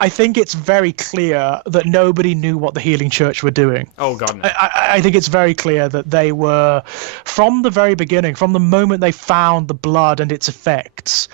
I think it's very clear that nobody knew what the Healing Church were doing. Oh God, no. I think it's very clear that they were, from the very beginning, from the moment they found the blood and its effects,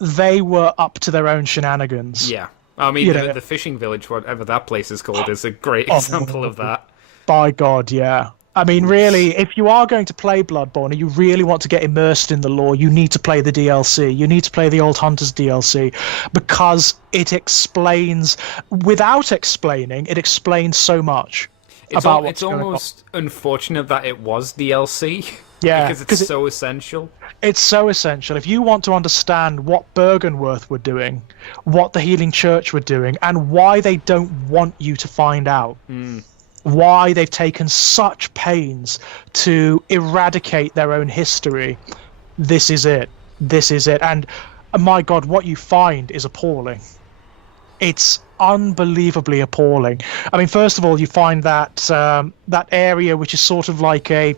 they were up to their own shenanigans. Yeah. I mean, the fishing village, whatever that place is called, is a great example of that. By God, yeah. I mean, really, if you are going to play Bloodborne and you really want to get immersed in the lore, you need to play the DLC. You need to play the Old Hunters DLC, because it explains, without explaining, it explains so much about what's going on. It's almost unfortunate that it was DLC. Yeah, because it's so essential. It's so essential. If you want to understand what Bergenworth were doing, what the Healing Church were doing, and why they don't want you to find out, why they've taken such pains to eradicate their own history, this is it. This is it. And my God, what you find is appalling. It's unbelievably appalling. I mean, first of all, you find that that area which is sort of like a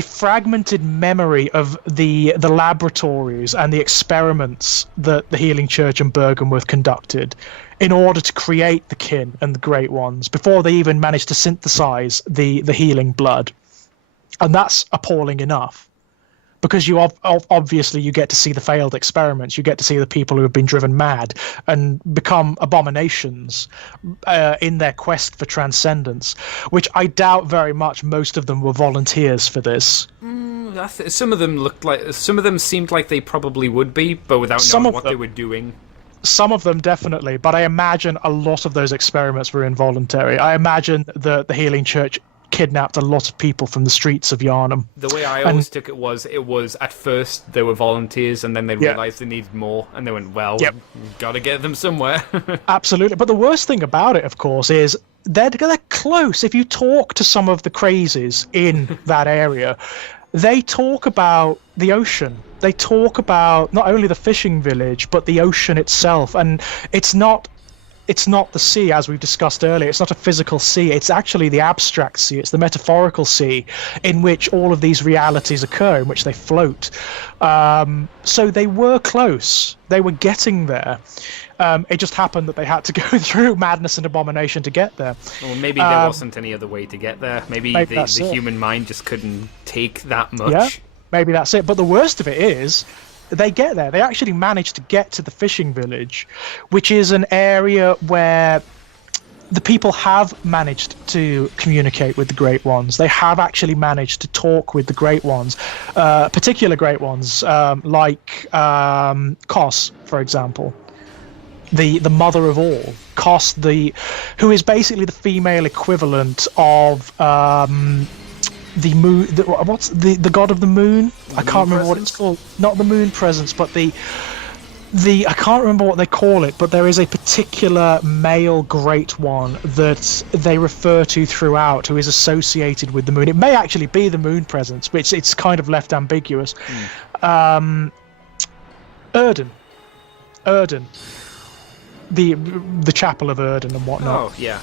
fragmented memory of the laboratories and the experiments that the Healing Church and Bergenworth conducted in order to create the kin and the Great Ones before they even managed to synthesize the healing blood. And that's appalling enough, because you obviously you get to see the failed experiments, you get to see the people who have been driven mad and become abominations in their quest for transcendence, which I doubt very much most of them were volunteers for this. Some of them seemed like they probably would be, but without knowing what they were doing. Some of them definitely, but I imagine a lot of those experiments were involuntary. I imagine that the Healing Church kidnapped a lot of people from the streets of Yharnam. The way I always took it was at first they were volunteers, and then they realized they needed more, and they went, well, we've got to get them somewhere. Absolutely. But the worst thing about it, of course, is they're close. If you talk to some of the crazies in that area, they talk about the ocean. They talk about not only the fishing village, but the ocean itself. And it's not the sea, as we've discussed earlier. It's not a physical sea. It's actually the abstract sea. It's the metaphorical sea in which all of these realities occur, in which they float. So they were close. They were getting there. It just happened that they had to go through madness and abomination to get there. Well, maybe there wasn't any other way to get there. Maybe the human mind just couldn't take that much. Yeah, maybe that's it. But the worst of it is, they get there. They actually manage to get to the fishing village, which is an area where the people have managed to communicate with the Great Ones. They have actually managed to talk with the Great Ones, particular Great Ones, like Kos, for example. The mother of all, Kos, who is basically the female equivalent of the moon. What's the god of the moon? I can't remember what it's called. Not the moon presence, but I can't remember what they call it, but there is a particular male Great One that they refer to throughout, who is associated with the moon. It may actually be the moon presence, but it's kind of left ambiguous. Erden, the chapel of Erden and whatnot. Oh yeah.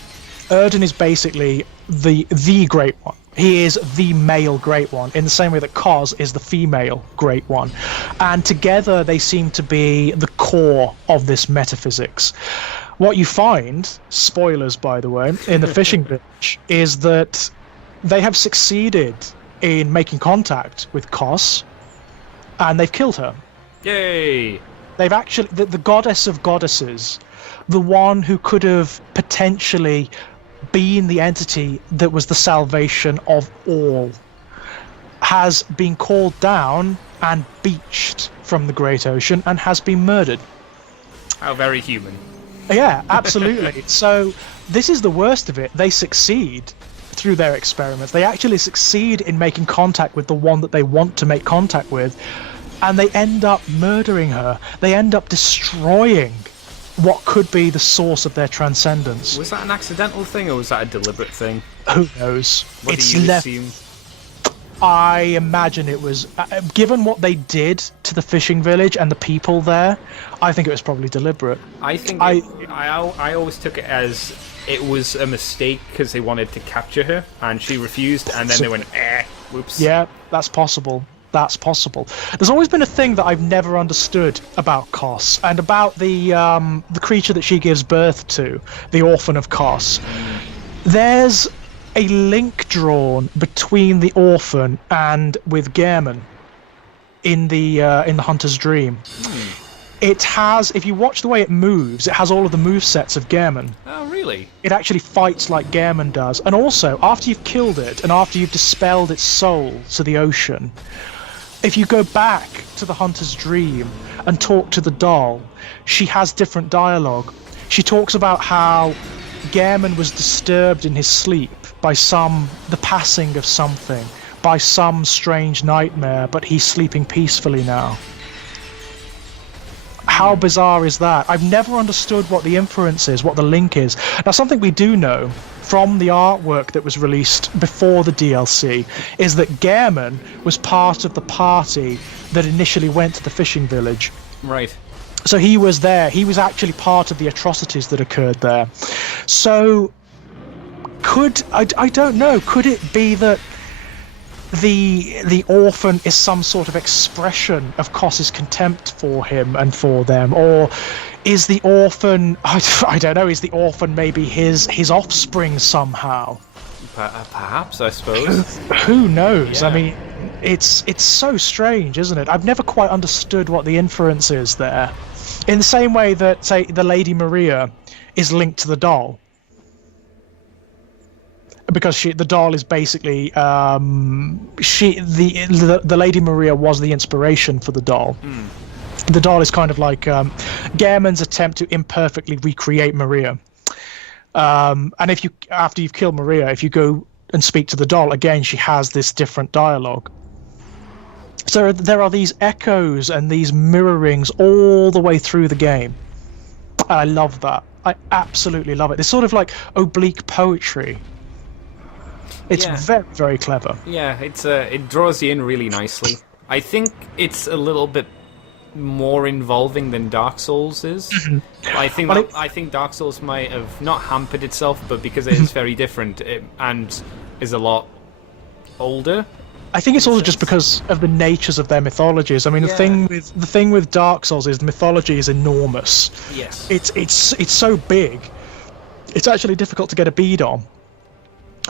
Erden is basically the Great One. He is the male Great One, in the same way that Kos is the female Great One. And together they seem to be the core of this metaphysics. What you find, spoilers by the way, in the fishing village, is that they have succeeded in making contact with Kos, and they've killed her. Yay! They've actually, the goddess of goddesses, the one who could have potentially been the entity that was the salvation of all, has been called down and beached from the Great Ocean and has been murdered. How very human. Yeah, absolutely. So this is the worst of it. They succeed through their experiments. They actually succeed in making contact with the one that they want to make contact with, and they end up murdering her. They end up destroying what could be the source of their transcendence. Was that an accidental thing, or was that a deliberate thing? Who knows? What do you assume? I imagine it was, given what they did to the fishing village and the people there, I think it was probably deliberate. I think I always took it as it was a mistake because they wanted to capture her and she refused, and then they went, whoops. Yeah, that's possible. That's possible. There's always been a thing that I've never understood about Kos and about the creature that she gives birth to, the orphan of Kos. There's a link drawn between the orphan and with Gehrman in the Hunter's Dream. It has, if you watch the way it moves, it has all of the movesets of Gehrman. Oh, really? It actually fights like Gehrman does. And also, after you've killed it and after you've dispelled its soul to the ocean, if you go back to the Hunter's Dream and talk to the doll, she has different dialogue. She talks about how Gehrman was disturbed in his sleep by the passing of something, by some strange nightmare, but he's sleeping peacefully now. How bizarre is that? I've never understood what the inference is, what the link is. Now, something we do know from the artwork that was released before the DLC is that Gehrman was part of the party that initially went to the fishing village. Right. So he was there. He was actually part of the atrocities that occurred there. So I don't know, could it be that the orphan is some sort of expression of Kos's contempt for him and for them, or is the orphan, I don't know, is the orphan maybe his offspring somehow? Perhaps, I suppose. Who knows? Yeah. I mean, it's so strange, isn't it? I've never quite understood what the inference is there. In the same way that, say, the Lady Maria is linked to the doll. Because the doll is basically the Lady Maria was the inspiration for the doll. The doll is kind of like Gehrman's attempt to imperfectly recreate Maria. And after you've killed Maria, if you go and speak to the doll again, she has this different dialogue. So there are these echoes and these mirrorings all the way through the game. I love that. I absolutely love it. It's sort of like oblique poetry. It's very, very clever. Yeah, it draws you in really nicely. I think it's a little bit more involving than Dark Souls is. I think Dark Souls might have not hampered itself, but because it is very different and is a lot older. I think it's also just because of the natures of their mythologies. I mean, the thing with Dark Souls is the mythology is enormous. Yes. It's so big. It's actually difficult to get a bead on.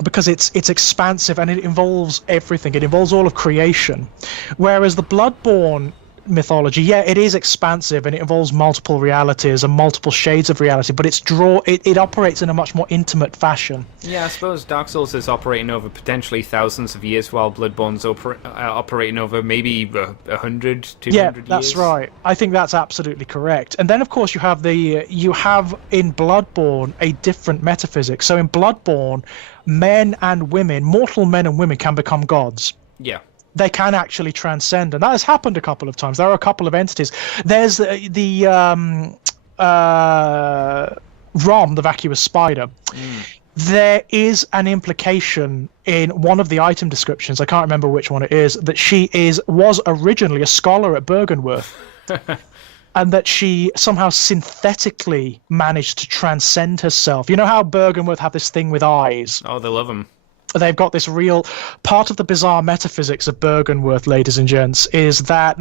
Because it's expansive and it involves everything. It involves all of creation. Whereas the Bloodborne mythology, it is expansive and it involves multiple realities and multiple shades of reality, but it operates in a much more intimate fashion. Yeah, I suppose Dark Souls is operating over potentially thousands of years, while Bloodborne's operating over maybe 100, 200 years. Yeah, that's right. I think that's absolutely correct. And then, of course, you have in Bloodborne a different metaphysics. So in Bloodborne, men and women, mortal men and women, can become gods. Yeah. they can actually transcend, and that has happened a couple of times. There are a couple of entities. There's the Rom, the vacuous spider. There is an implication in one of the item descriptions, I can't remember which one it is, that she was originally a scholar at Bergenworth. And that she somehow synthetically managed to transcend herself. You know how Bergenworth have this thing with eyes? Oh, they love them. They've got this real part of the bizarre metaphysics of Bergenworth, ladies and gents, is that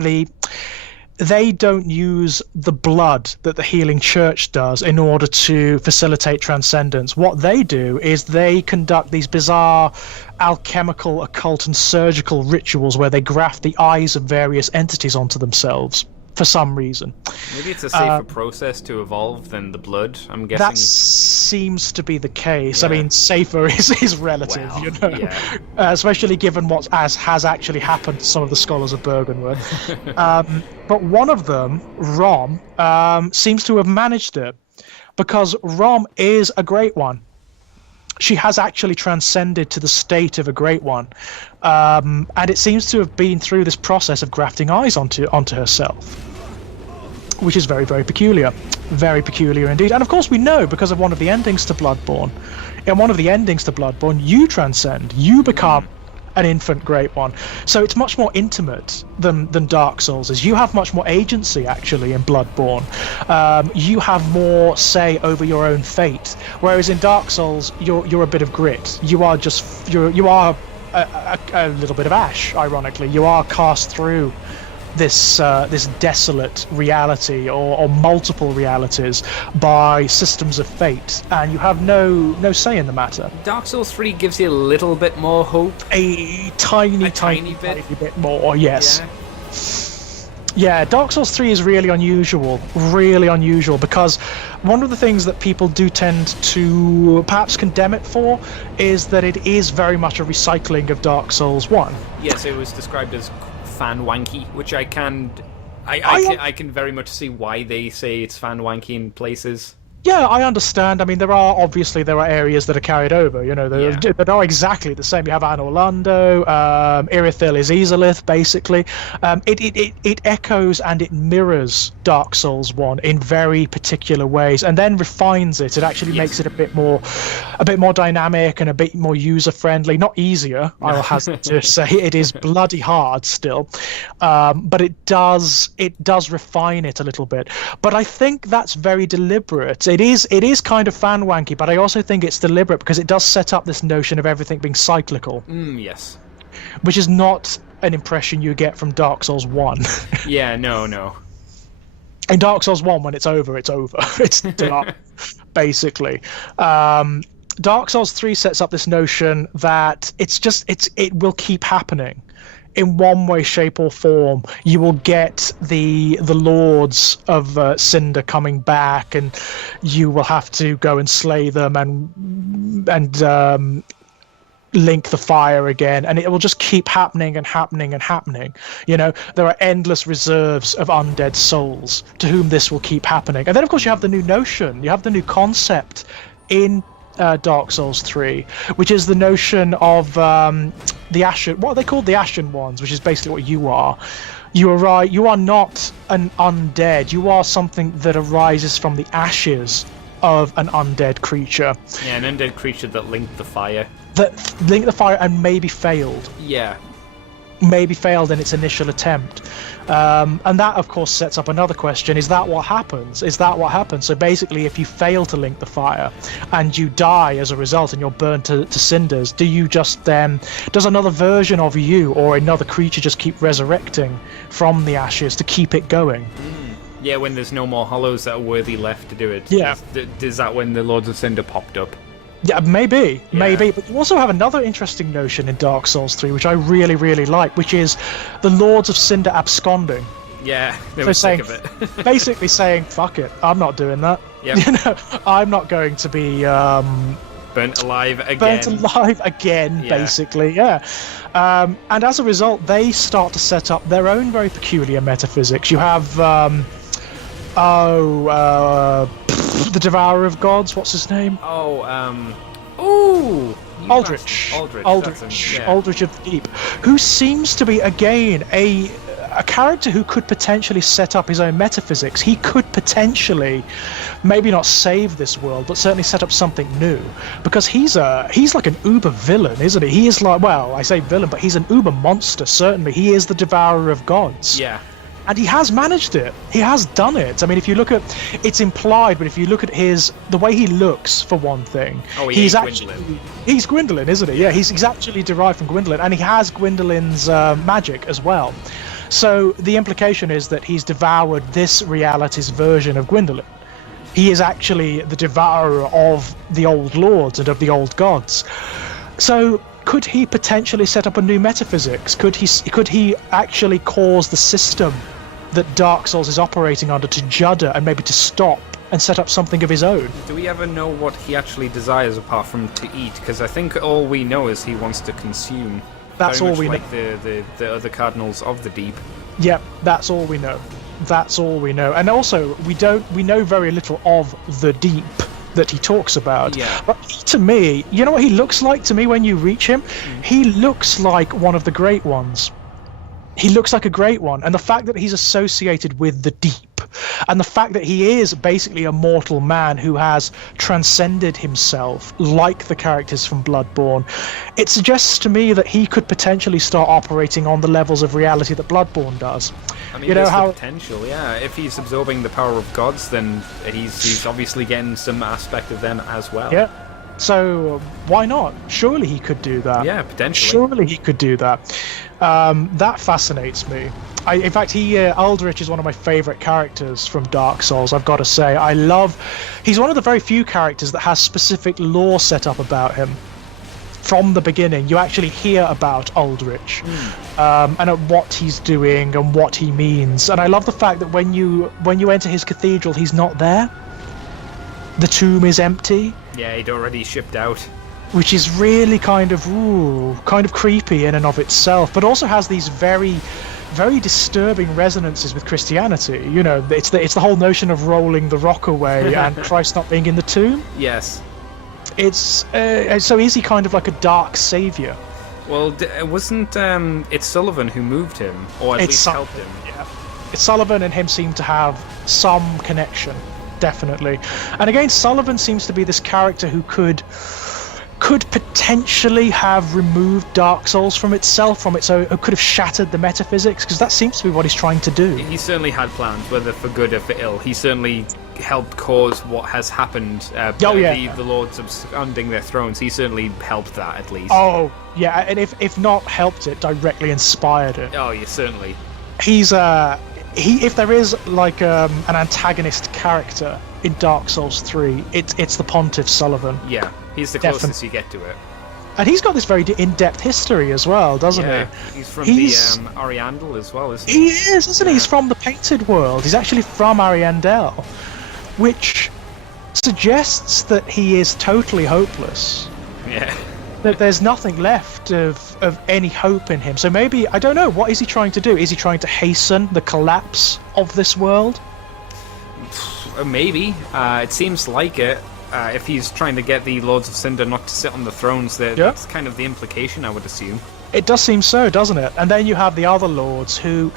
they don't use the blood that the Healing Church does in order to facilitate transcendence. What they do is they conduct these bizarre alchemical, occult, and surgical rituals where they graft the eyes of various entities onto themselves for some reason. Maybe it's a safer process to evolve than the blood, I'm guessing. That seems to be the case. Yeah. I mean, safer is relative, you know, especially given what has actually happened to some of the scholars of Bergenworth. But one of them, Rom, seems to have managed it, because Rom is a Great One. She has actually transcended to the state of a Great One, and it seems to have been through this process of grafting eyes onto herself, which is very, very peculiar indeed. And of course we know, because of one of the endings to Bloodborne. In one of the endings to Bloodborne, you transcend, you become an infant Great One. So it's much more intimate than Dark Souls is. You have much more agency actually in Bloodborne. You have more say over your own fate, whereas in Dark Souls you're a bit of grit. You are a little bit of ash. Ironically, you are cast through this desolate reality or multiple realities by systems of fate, and you have no say in the matter. Dark Souls 3 gives you a little bit more hope. A tiny bit more, yes. Yeah, Dark Souls 3 is really unusual, because one of the things that people do tend to perhaps condemn it for is that it is very much a recycling of Dark Souls 1. Yes, it was described as fan wanky, which I can very much see why they say it's fan wanky in places. Yeah, I understand. I mean, there are areas that are carried over, you know, that are exactly the same. You have Anor Londo, Irithyll is Izalith, basically. It echoes and it mirrors Dark Souls 1 in very particular ways, and then refines it. It actually makes it a bit more dynamic and a bit more user-friendly. Not easier, I will hazard to say. It is bloody hard still, but it does refine it a little bit. But I think that's very deliberate. It is kind of fan wanky, but I also think it's deliberate because it does set up this notion of everything being cyclical. Yes. Which is not an impression you get from Dark Souls 1. Yeah, no. In Dark Souls 1, when it's over, it's over. It's done, basically. Dark Souls 3 sets up this notion that it will keep happening. In one way, shape, or form, you will get the lords of Cinder coming back, and you will have to go and slay them and link the fire again, and it will just keep happening and happening and happening. You know, there are endless reserves of undead souls to whom this will keep happening. And then, of course, you have the new notion, you have the new concept in Dark Souls 3, which is the notion of the Ashen, what are they called? The Ashen Ones, which is basically what you are. You are not an undead. You are something that arises from the ashes of an undead creature. Yeah, an undead creature that linked the fire. That linked the fire and maybe failed. Yeah. Maybe failed in its initial attempt. And that, of course, sets up another question. Is that what happens? So basically, if you fail to link the fire and you die as a result and you're burned to cinders, do you just then... Does another version of you or another creature just keep resurrecting from the ashes to keep it going? Yeah, when there's no more hollows that are worthy left to do it. Yeah. Is that when the Lords of Cinder popped up? Yeah, maybe. But you also have another interesting notion in Dark Souls 3, which I really, really like, which is the Lords of Cinder absconding. Yeah, they were sick of it. Basically saying, fuck it, I'm not doing that. Yep. You know, I'm not going to be... burnt alive again. Basically, yeah. And as a result, they start to set up their own very peculiar metaphysics. You have... the Devourer of Gods, what's his name? Aldrich. Aldrich. Yeah. Aldrich of the Deep, who seems to be again a character who could potentially set up his own metaphysics. He could potentially, maybe not save this world, but certainly set up something new. Because he's like an uber villain, isn't he? He is like, well, I say villain, but he's an uber monster. Certainly, he is the devourer of gods. Yeah. And he has managed it. He has done it. I mean, if you look at, it's implied, but if you look at the way he looks, for one thing, he's Gwyndolin, isn't he? Yeah, he's actually derived from Gwyndolin, and he has Gwyndolin's magic as well. So the implication is that he's devoured this reality's version of Gwyndolin. He is actually the devourer of the old lords and of the old gods. So could he potentially set up a new metaphysics? Could he actually cause the system that Dark Souls is operating under to judder and maybe to stop and set up something of his own? Do we ever know what he actually desires apart from to eat? Because I think all we know is he wants to consume. That's all we know. Like the other cardinals of the deep. Yep, that's all we know. That's all we know. And also, we know very little of the deep that he talks about. Yeah. But to me, you know what he looks like to me when you reach him? He looks like one of the great ones. He looks like a great one. And the fact that he's associated with the deep, and the fact that he is basically a mortal man who has transcended himself, like the characters from Bloodborne, it suggests to me that he could potentially start operating on the levels of reality that Bloodborne does. I mean, there's the potential, yeah. If he's absorbing the power of gods, then he's obviously getting some aspect of them as well. Yeah. So why not? Surely he could do that. Yeah, potentially. Surely he could do that. That fascinates me. In fact, Aldrich is one of my favourite characters from Dark Souls, I've got to say. He's one of the very few characters that has specific lore set up about him. From the beginning, you actually hear about Aldrich and what he's doing and what he means. And I love the fact that when you enter his cathedral, he's not there. The tomb is empty. Yeah, he'd already shipped out. Which is really kind of creepy in and of itself, but also has these very, very disturbing resonances with Christianity. You know, it's the whole notion of rolling the rock away and Christ not being in the tomb. Yes. It's so is he kind of like a dark savior? Well, wasn't it's Sullivan who moved him, or at least helped him? Yeah, it's Sullivan and him seem to have some connection, definitely. And again, Sullivan seems to be this character who could potentially have removed Dark Souls from itself, from its own, could have shattered the metaphysics, because that seems to be what he's trying to do. He certainly had plans, whether for good or for ill. He certainly helped cause what has happened. The lords absconding their thrones. He certainly helped that, at least. Oh, yeah, and if not helped it, directly inspired it. Oh, yeah, certainly. He's if there is like an antagonist character in Dark Souls 3, it's the Pontiff Sullivan. Yeah. He's the closest you get to it. And he's got this very in-depth history as well, doesn't he? He's from the Ariandel as well, isn't he? He is, isn't he? He's from the Painted World. He's actually from Ariandel, which suggests that he is totally hopeless. Yeah. That there's nothing left of any hope in him. So maybe, I don't know, what is he trying to do? Is he trying to hasten the collapse of this world? Maybe. It seems like it. If he's trying to get the Lords of Cinder not to sit on the thrones, that's kind of the implication, I would assume. It does seem so, doesn't it? And then you have the other lords who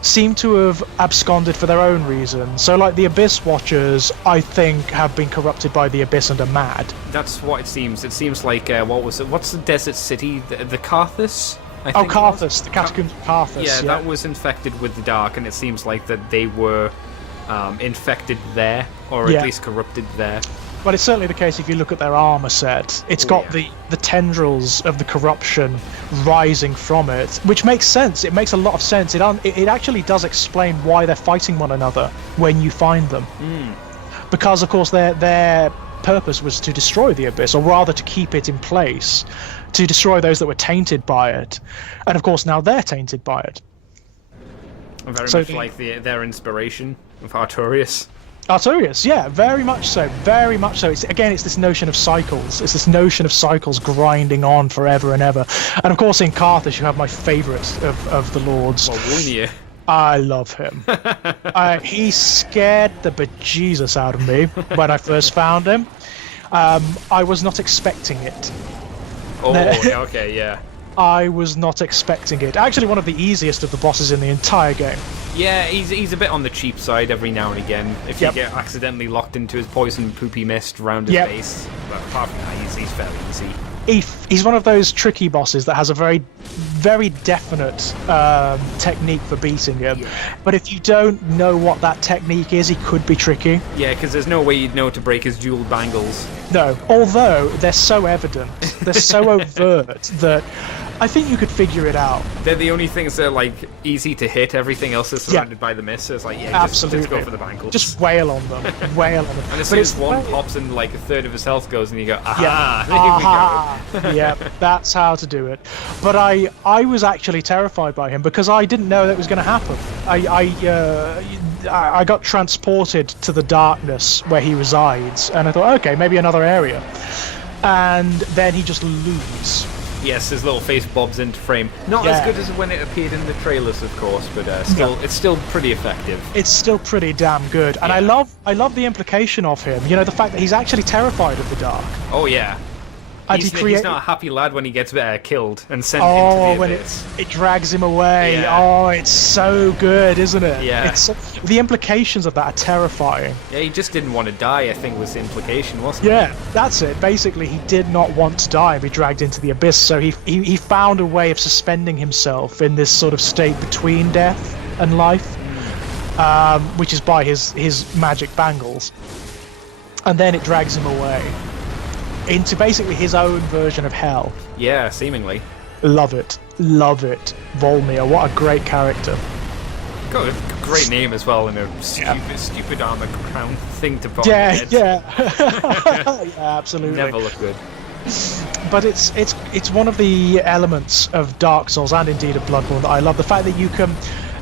seem to have absconded for their own reasons. So, like the Abyss Watchers, I think, have been corrupted by the Abyss and are mad. That's what it seems. It seems like, what was it? What's the desert city? The Carthus? Carthus, the Catacombs of Carthus. Yeah, that was infected with the Dark, and it seems like that they were infected there, or at least corrupted there. Well, it's certainly the case if you look at their armor set. It's got the tendrils of the corruption rising from it, which makes sense. It makes a lot of sense. It actually does explain why they're fighting one another when you find them. Because, of course, their purpose was to destroy the Abyss, or rather to keep it in place, to destroy those that were tainted by it. And, of course, now they're tainted by it. Very much like their inspiration of Artorias. Artorias, yeah, very much so, very much so. It's this notion of cycles. It's this notion of cycles grinding on forever and ever. And of course, in Carthus, you have my favourite of the lords. Well, I love him. He scared the bejesus out of me when I first found him. I was not expecting it. Oh, okay, yeah. I was not expecting it. Actually, one of the easiest of the bosses in the entire game. Yeah, he's a bit on the cheap side every now and again. If you Yep. get accidentally locked into his poison poopy mist around his Yep. base. But apart from that, he's fairly easy. He's one of those tricky bosses that has a very, very definite technique for beating him. Yeah. But if you don't know what that technique is, he could be tricky. Yeah, because there's no way you'd know to break his jeweled bangles. No, although they're so evident, they're so overt that I think you could figure it out. They're the only things that are, like, easy to hit. Everything else is surrounded by the mist. So it's like, yeah, Absolutely. just go for the bangles. Just wail on them, wail on them. And as But soon it's as one the way- pops and, like, a third of his health goes, and you go, aha, Yeah. there we go. Yeah, that's how to do it. But I was actually terrified by him because I didn't know that was going to happen. I got transported to the darkness where he resides, and I thought, okay, maybe another area. And then he just looms. Yes, his little face bobs into frame. Not as good as when it appeared in the trailers, of course, but it's still pretty effective. It's still pretty damn good, and Yeah. I love the implication of him. You know, the fact that he's actually terrified of the dark. Oh yeah. And He's not a happy lad when he gets killed and sent Oh, into the when abyss. it drags him away. Yeah. Oh, it's so good, isn't it? Yeah. The implications of that are terrifying. Yeah, he just didn't want to die, I think was the implication, wasn't it? Yeah, that's it. Basically, he did not want to die and be dragged into the abyss, so he found a way of suspending himself in this sort of state between death and life, which is by his magic bangles. And then it drags him away into basically his own version of hell. Yeah, seemingly. Love it. Love it. Volmir, what a great character. Got a great name as well, and a stupid armor crown thing to put on Yeah, your head. yeah. Yeah, absolutely. Never look good. But it's one of the elements of Dark Souls and indeed of Bloodborne that I love. The fact that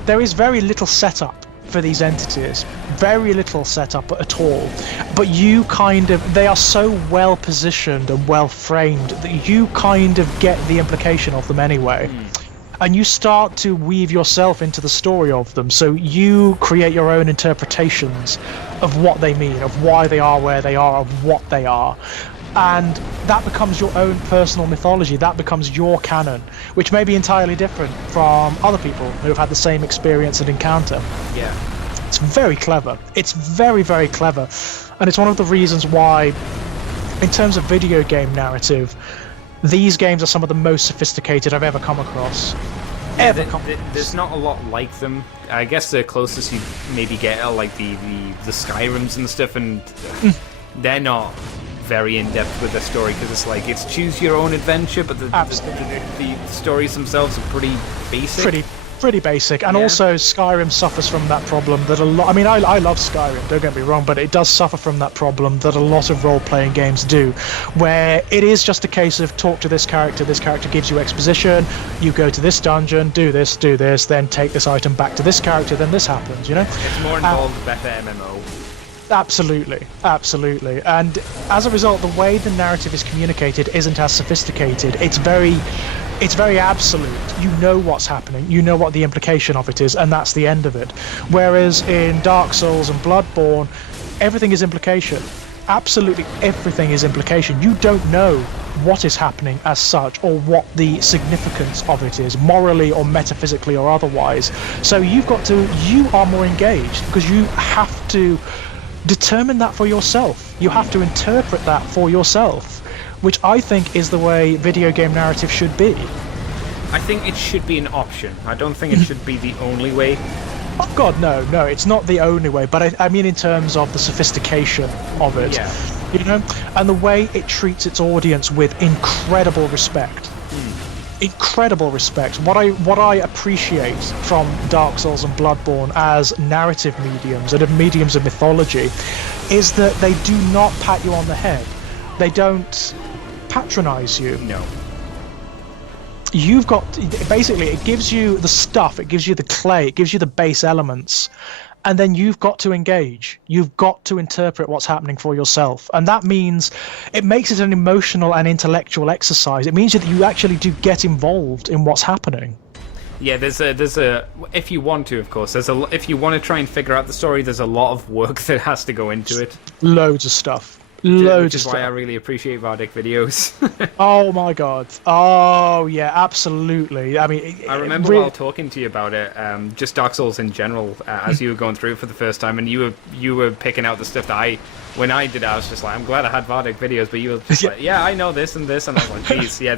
there is very little setup for these entities, very little setup at all, but they are so well positioned and well framed that you kind of get the implication of them anyway. And you start to weave yourself into the story of them, so you create your own interpretations of what they mean, of why they are where they are, of what they are. And that becomes your own personal mythology, that becomes your canon, which may be entirely different from other people who have had the same experience and encounter. Yeah. It's very clever. It's very, very clever. And it's one of the reasons why, in terms of video game narrative, these games are some of the most sophisticated I've ever come across. There's not a lot like them. I guess the closest you maybe get are like the Skyrims and stuff, and they're not very in-depth with the story because it's choose your own adventure, but the stories themselves are pretty basic. Pretty basic, and Yeah. also Skyrim suffers from that problem that a lot. I mean, I love Skyrim, don't get me wrong, but it does suffer from that problem that a lot of role-playing games do, where it is just a case of talk to this character gives you exposition, you go to this dungeon, do this, then take this item back to this character, then this happens, you know? It's more involved, better MMO. Absolutely, absolutely. And as a result, the way the narrative is communicated isn't as sophisticated. It's very absolute. You know what's happening, you know what the implication of it is, and that's the end of it. Whereas in Dark Souls and Bloodborne, everything is implication. Absolutely everything is implication. You don't know what is happening as such, or what the significance of it is, morally or metaphysically or otherwise. So you are more engaged, because you have to determine that for yourself. You have to interpret that for yourself, which I think is the way video game narrative should be. I think it should be an option. I don't think it should be the only way. Oh God, no, it's not the only way, but I mean in terms of the sophistication of it, Yeah. you know, and the way it treats its audience with incredible respect. Incredible respect. What I appreciate from Dark Souls and Bloodborne as narrative mediums and mediums of mythology is that they do not pat you on the head. They don't patronize you. No. You've got, basically, it gives you the stuff, it gives you the clay, it gives you the base elements, and then you've got to engage. You've got to interpret what's happening for yourself. And that means it makes it an emotional and intellectual exercise. It means that you actually do get involved in what's happening. Yeah, there's a if you want to, of course, if you want to try and figure out the story, there's a lot of work that has to go into it. Loads of stuff. Loads which is of why I stuff. really appreciate Vardic videos. Oh my god. Oh yeah, absolutely. I mean, I remember while talking to you about it, just Dark Souls in general, as you were going through it for the first time, and you were picking out the stuff that when I did it, I was just like, I'm glad I had Vardic videos, but you were just like, yeah, I know this and this, and I was like, geez, yeah.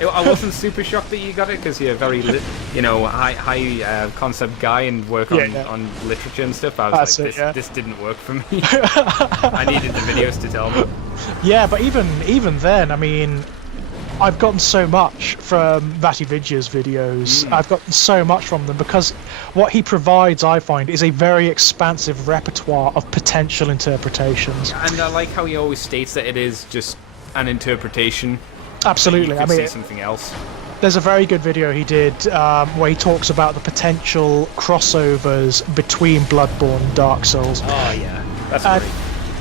I wasn't super shocked that you got it because you're a very, high concept guy and work on literature and stuff. But I was this didn't work for me. I needed the videos to tell me. Yeah, but even then, I mean, I've gotten so much from Vatividya's videos. I've gotten so much from them because what he provides, I find, is a very expansive repertoire of potential interpretations. And I like how he always states that it is just an interpretation. Absolutely. I mean, see something else. There's a very good video he did where he talks about the potential crossovers between Bloodborne and Dark Souls. Oh yeah, that's great.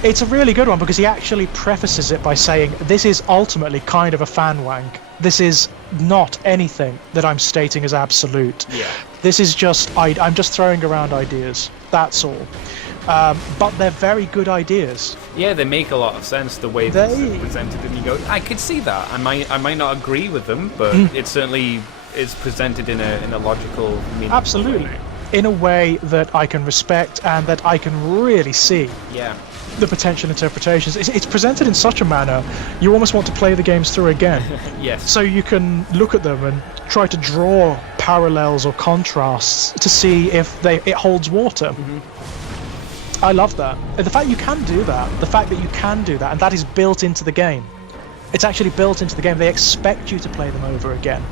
It's a really good one because he actually prefaces it by saying, this is ultimately kind of a fan wank. This is not anything that I'm stating as absolute. Yeah. This is just, I'm just throwing around ideas. That's all. But they're very good ideas. Yeah, they make a lot of sense the way they're presented, and you go, I could see that. I might not agree with them, but it certainly is presented in a logical, meaningful Absolutely. way. In a way that I can respect and that I can really see. Yeah. The potential interpretations. It's presented in such a manner you almost want to play the games through again. Yes. So you can look at them and try to draw parallels or contrasts to see if it holds water. I love that. The fact you can do that, and that is built into the game. It's actually built into the game. They expect you to play them over again.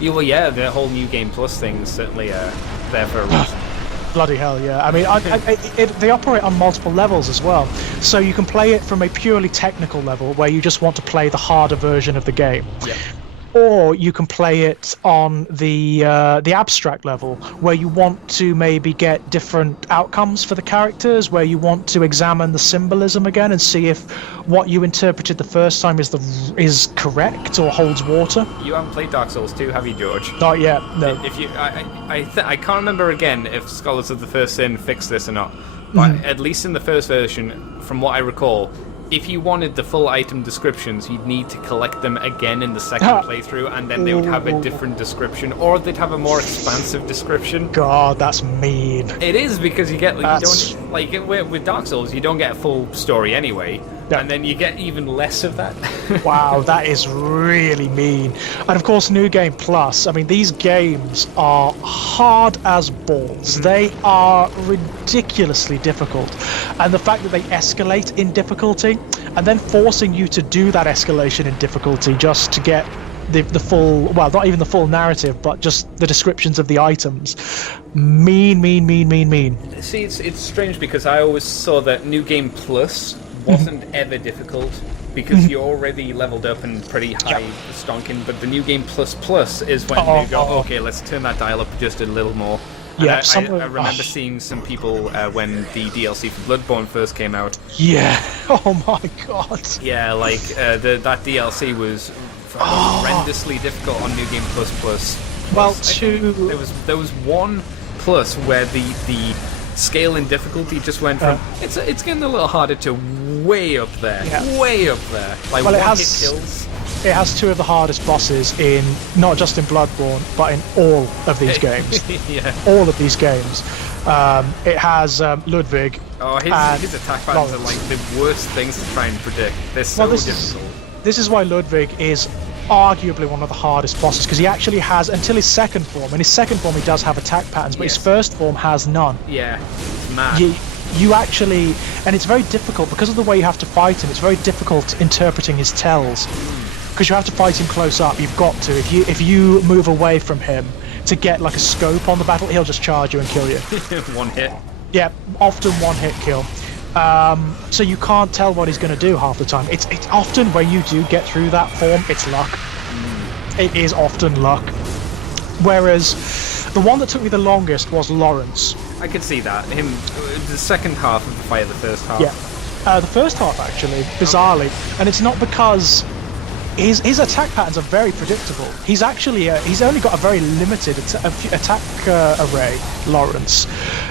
Yeah, well, yeah, the whole New Game Plus thing's certainly there for a reason. Bloody hell, yeah. I mean, they operate on multiple levels as well. So you can play it from a purely technical level where you just want to play the harder version of the game. Yeah. Or you can play it on the abstract level where you want to maybe get different outcomes for the characters, where you want to examine the symbolism again and see if what you interpreted the first time is correct or holds water. You haven't played Dark Souls 2, have you, George? Not yet, no. I can't remember again if Scholars of the First Sin fixed this or not, but at least in the first version, from what I recall, if you wanted the full item descriptions, you'd need to collect them again in the second playthrough, and then they would have a different description, or they'd have a more expansive description. God, that's mean. It is, because you don't with Dark Souls, you don't get a full story anyway, and then you get even less of that. Wow, that is really mean. And of course, New Game Plus. I mean, these games are hard as balls. They are ridiculously difficult, and the fact that they escalate in difficulty, and then forcing you to do that escalation in difficulty just to get the full, well, not even the full narrative, but just the descriptions of the items. Mean. See, it's strange because I always saw that New Game Plus wasn't ever difficult because you're already leveled up and pretty high stonking, but the New Game Plus is when they go, okay, let's turn that dial up just a little more. Yeah, I remember seeing some people when the DLC for Bloodborne first came out. Yeah. Oh my god. Yeah, like that DLC was horrendously difficult on New Game Plus. Well, there was one plus where the scale in difficulty just went from it's getting a little harder to way up there. Like, well, one hit kills. It has two of the hardest bosses in not just in Bloodborne, but in all of these games. Yeah. All of these games. It has Ludwig. Oh, his attack patterns are like the worst things to try and predict. They're so difficult. This is why Ludwig is arguably one of the hardest bosses, because he actually has, until his second form, in his second form he does have attack patterns, but his first form has none. Yeah, it's mad. You actually, and it's very difficult, because of the way you have to fight him, it's very difficult interpreting his tells, because you have to fight him close up. You've got to. If you move away from him to get like a scope on the battle, he'll just charge you and kill you. One hit. Yeah, often one hit kill. So you can't tell what he's going to do half the time. It's often when you do get through that form, it's luck. It is often luck. Whereas the one that took me the longest was Lawrence. I could see that. The second half of the fight, the first half. Yeah, the first half actually, bizarrely, and it's not because his attack patterns are very predictable. He's actually he's only got a very limited attack array, Lawrence,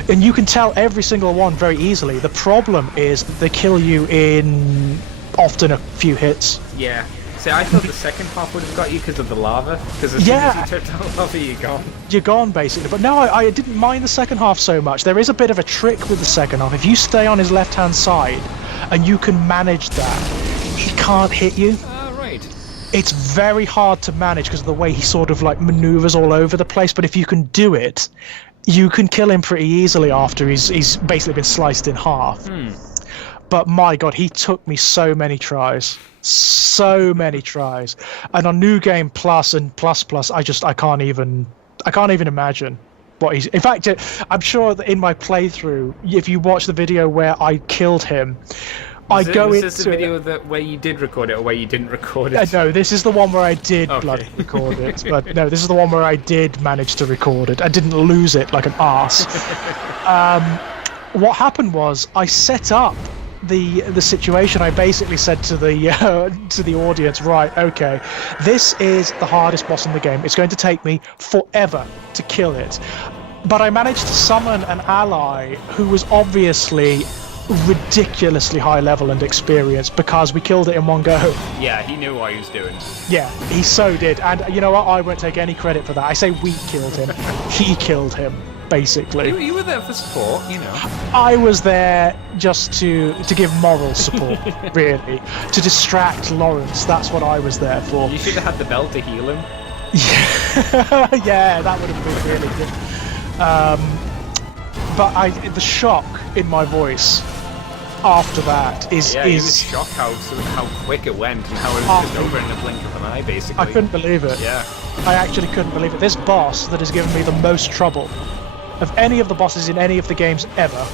and you can tell every single one very easily. The problem is they kill you in often a few hits. Yeah. See, I thought the second half would have got you because of the lava. Because as soon as you touch the lava, you're gone. You're gone, basically. But no, I didn't mind the second half so much. There is a bit of a trick with the second half. If you stay on his left-hand side, and you can manage that, he can't hit you. Right. It's very hard to manage because of the way he sort of like maneuvers all over the place. But if you can do it, you can kill him pretty easily after he's basically been sliced in half. But my god, he took me so many tries. So many tries. And on New Game Plus and Plus Plus, I can't even imagine what he's... In fact, I'm sure that in my playthrough, if you watch the video where I killed him, was this the video where you did record it or where you didn't record it? No, this is the one where I did bloody record it. But no, this is the one where I did manage to record it. I didn't lose it like an arse. What happened was I set up the situation. I basically said to the audience, right, okay, this is the hardest boss in the game. It's going to take me forever to kill it. But I managed to summon an ally who was obviously ridiculously high level and experienced because we killed it in one go. Yeah, he knew what he was doing. Yeah, he so did. And you know what? I won't take any credit for that. I say we killed him. He killed him, basically. You were there for support, you know. I was there just to give moral support, really. To distract Lawrence. That's what I was there for. You should have had the bell to heal him. Yeah, yeah, that would have been really good. But the shock in my voice after that is... Yeah, he was shocked how quick it went and how it was just over in the blink of an eye, basically. I couldn't believe it. Yeah. I actually couldn't believe it. This boss that has given me the most trouble of any of the bosses in any of the games ever,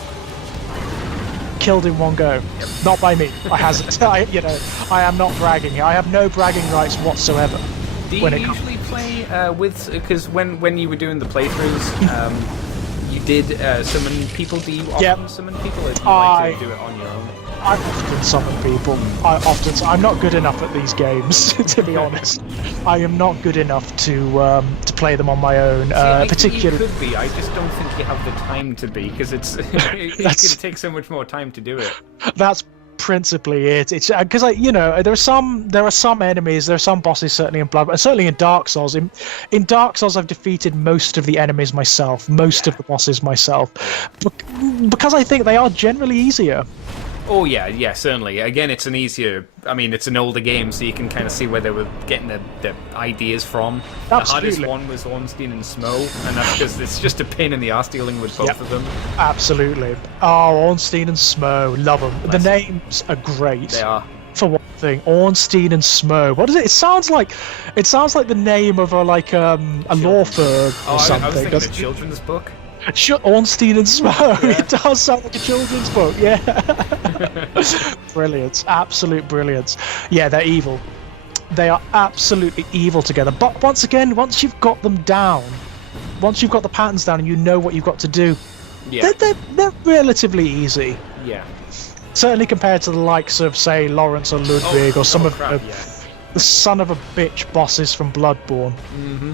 killed in one go. Yep. Not by me. I am not bragging here. I have no bragging rights whatsoever. Do you usually play with... Because when you were doing the playthroughs... you did summon people. Do you often summon people, or do you like to do it on your own? I often summon people. I'm not good enough at these games, to be honest. I am not good enough to play them on my own. Particularly, you could be. I just don't think you have the time to be, because it can take so much more time to do it. That's principally it. It's because there are some enemies, there are some bosses, certainly in Bloodborne, and certainly in Dark Souls. In Dark Souls, I've defeated most of the enemies myself, most of the bosses myself, because I think they are generally easier. Oh yeah, certainly. Again, it's it's an older game, so you can kind of see where they were getting the ideas from. Absolutely. The hardest one was Ornstein and Smough, and that's because it's just a pain in the arse dealing with both of them. Absolutely. Oh, Ornstein and Smough, love them. The names are great. They are. For one thing, Ornstein and Smough. What is it? It sounds like the name of a law firm or something. I was thinking a children's book. Ornstein and Smough. Yeah. It does sound like a children's book. Yeah. Brilliance. Absolute brilliance. Yeah, they're evil. They are absolutely evil together. But once again, once you've got them down, once you've got the patterns down and you know what you've got to do, they're relatively easy. Yeah. Certainly compared to the likes of, say, Lawrence or Ludwig or some of the son of a bitch bosses from Bloodborne. Mm-hmm.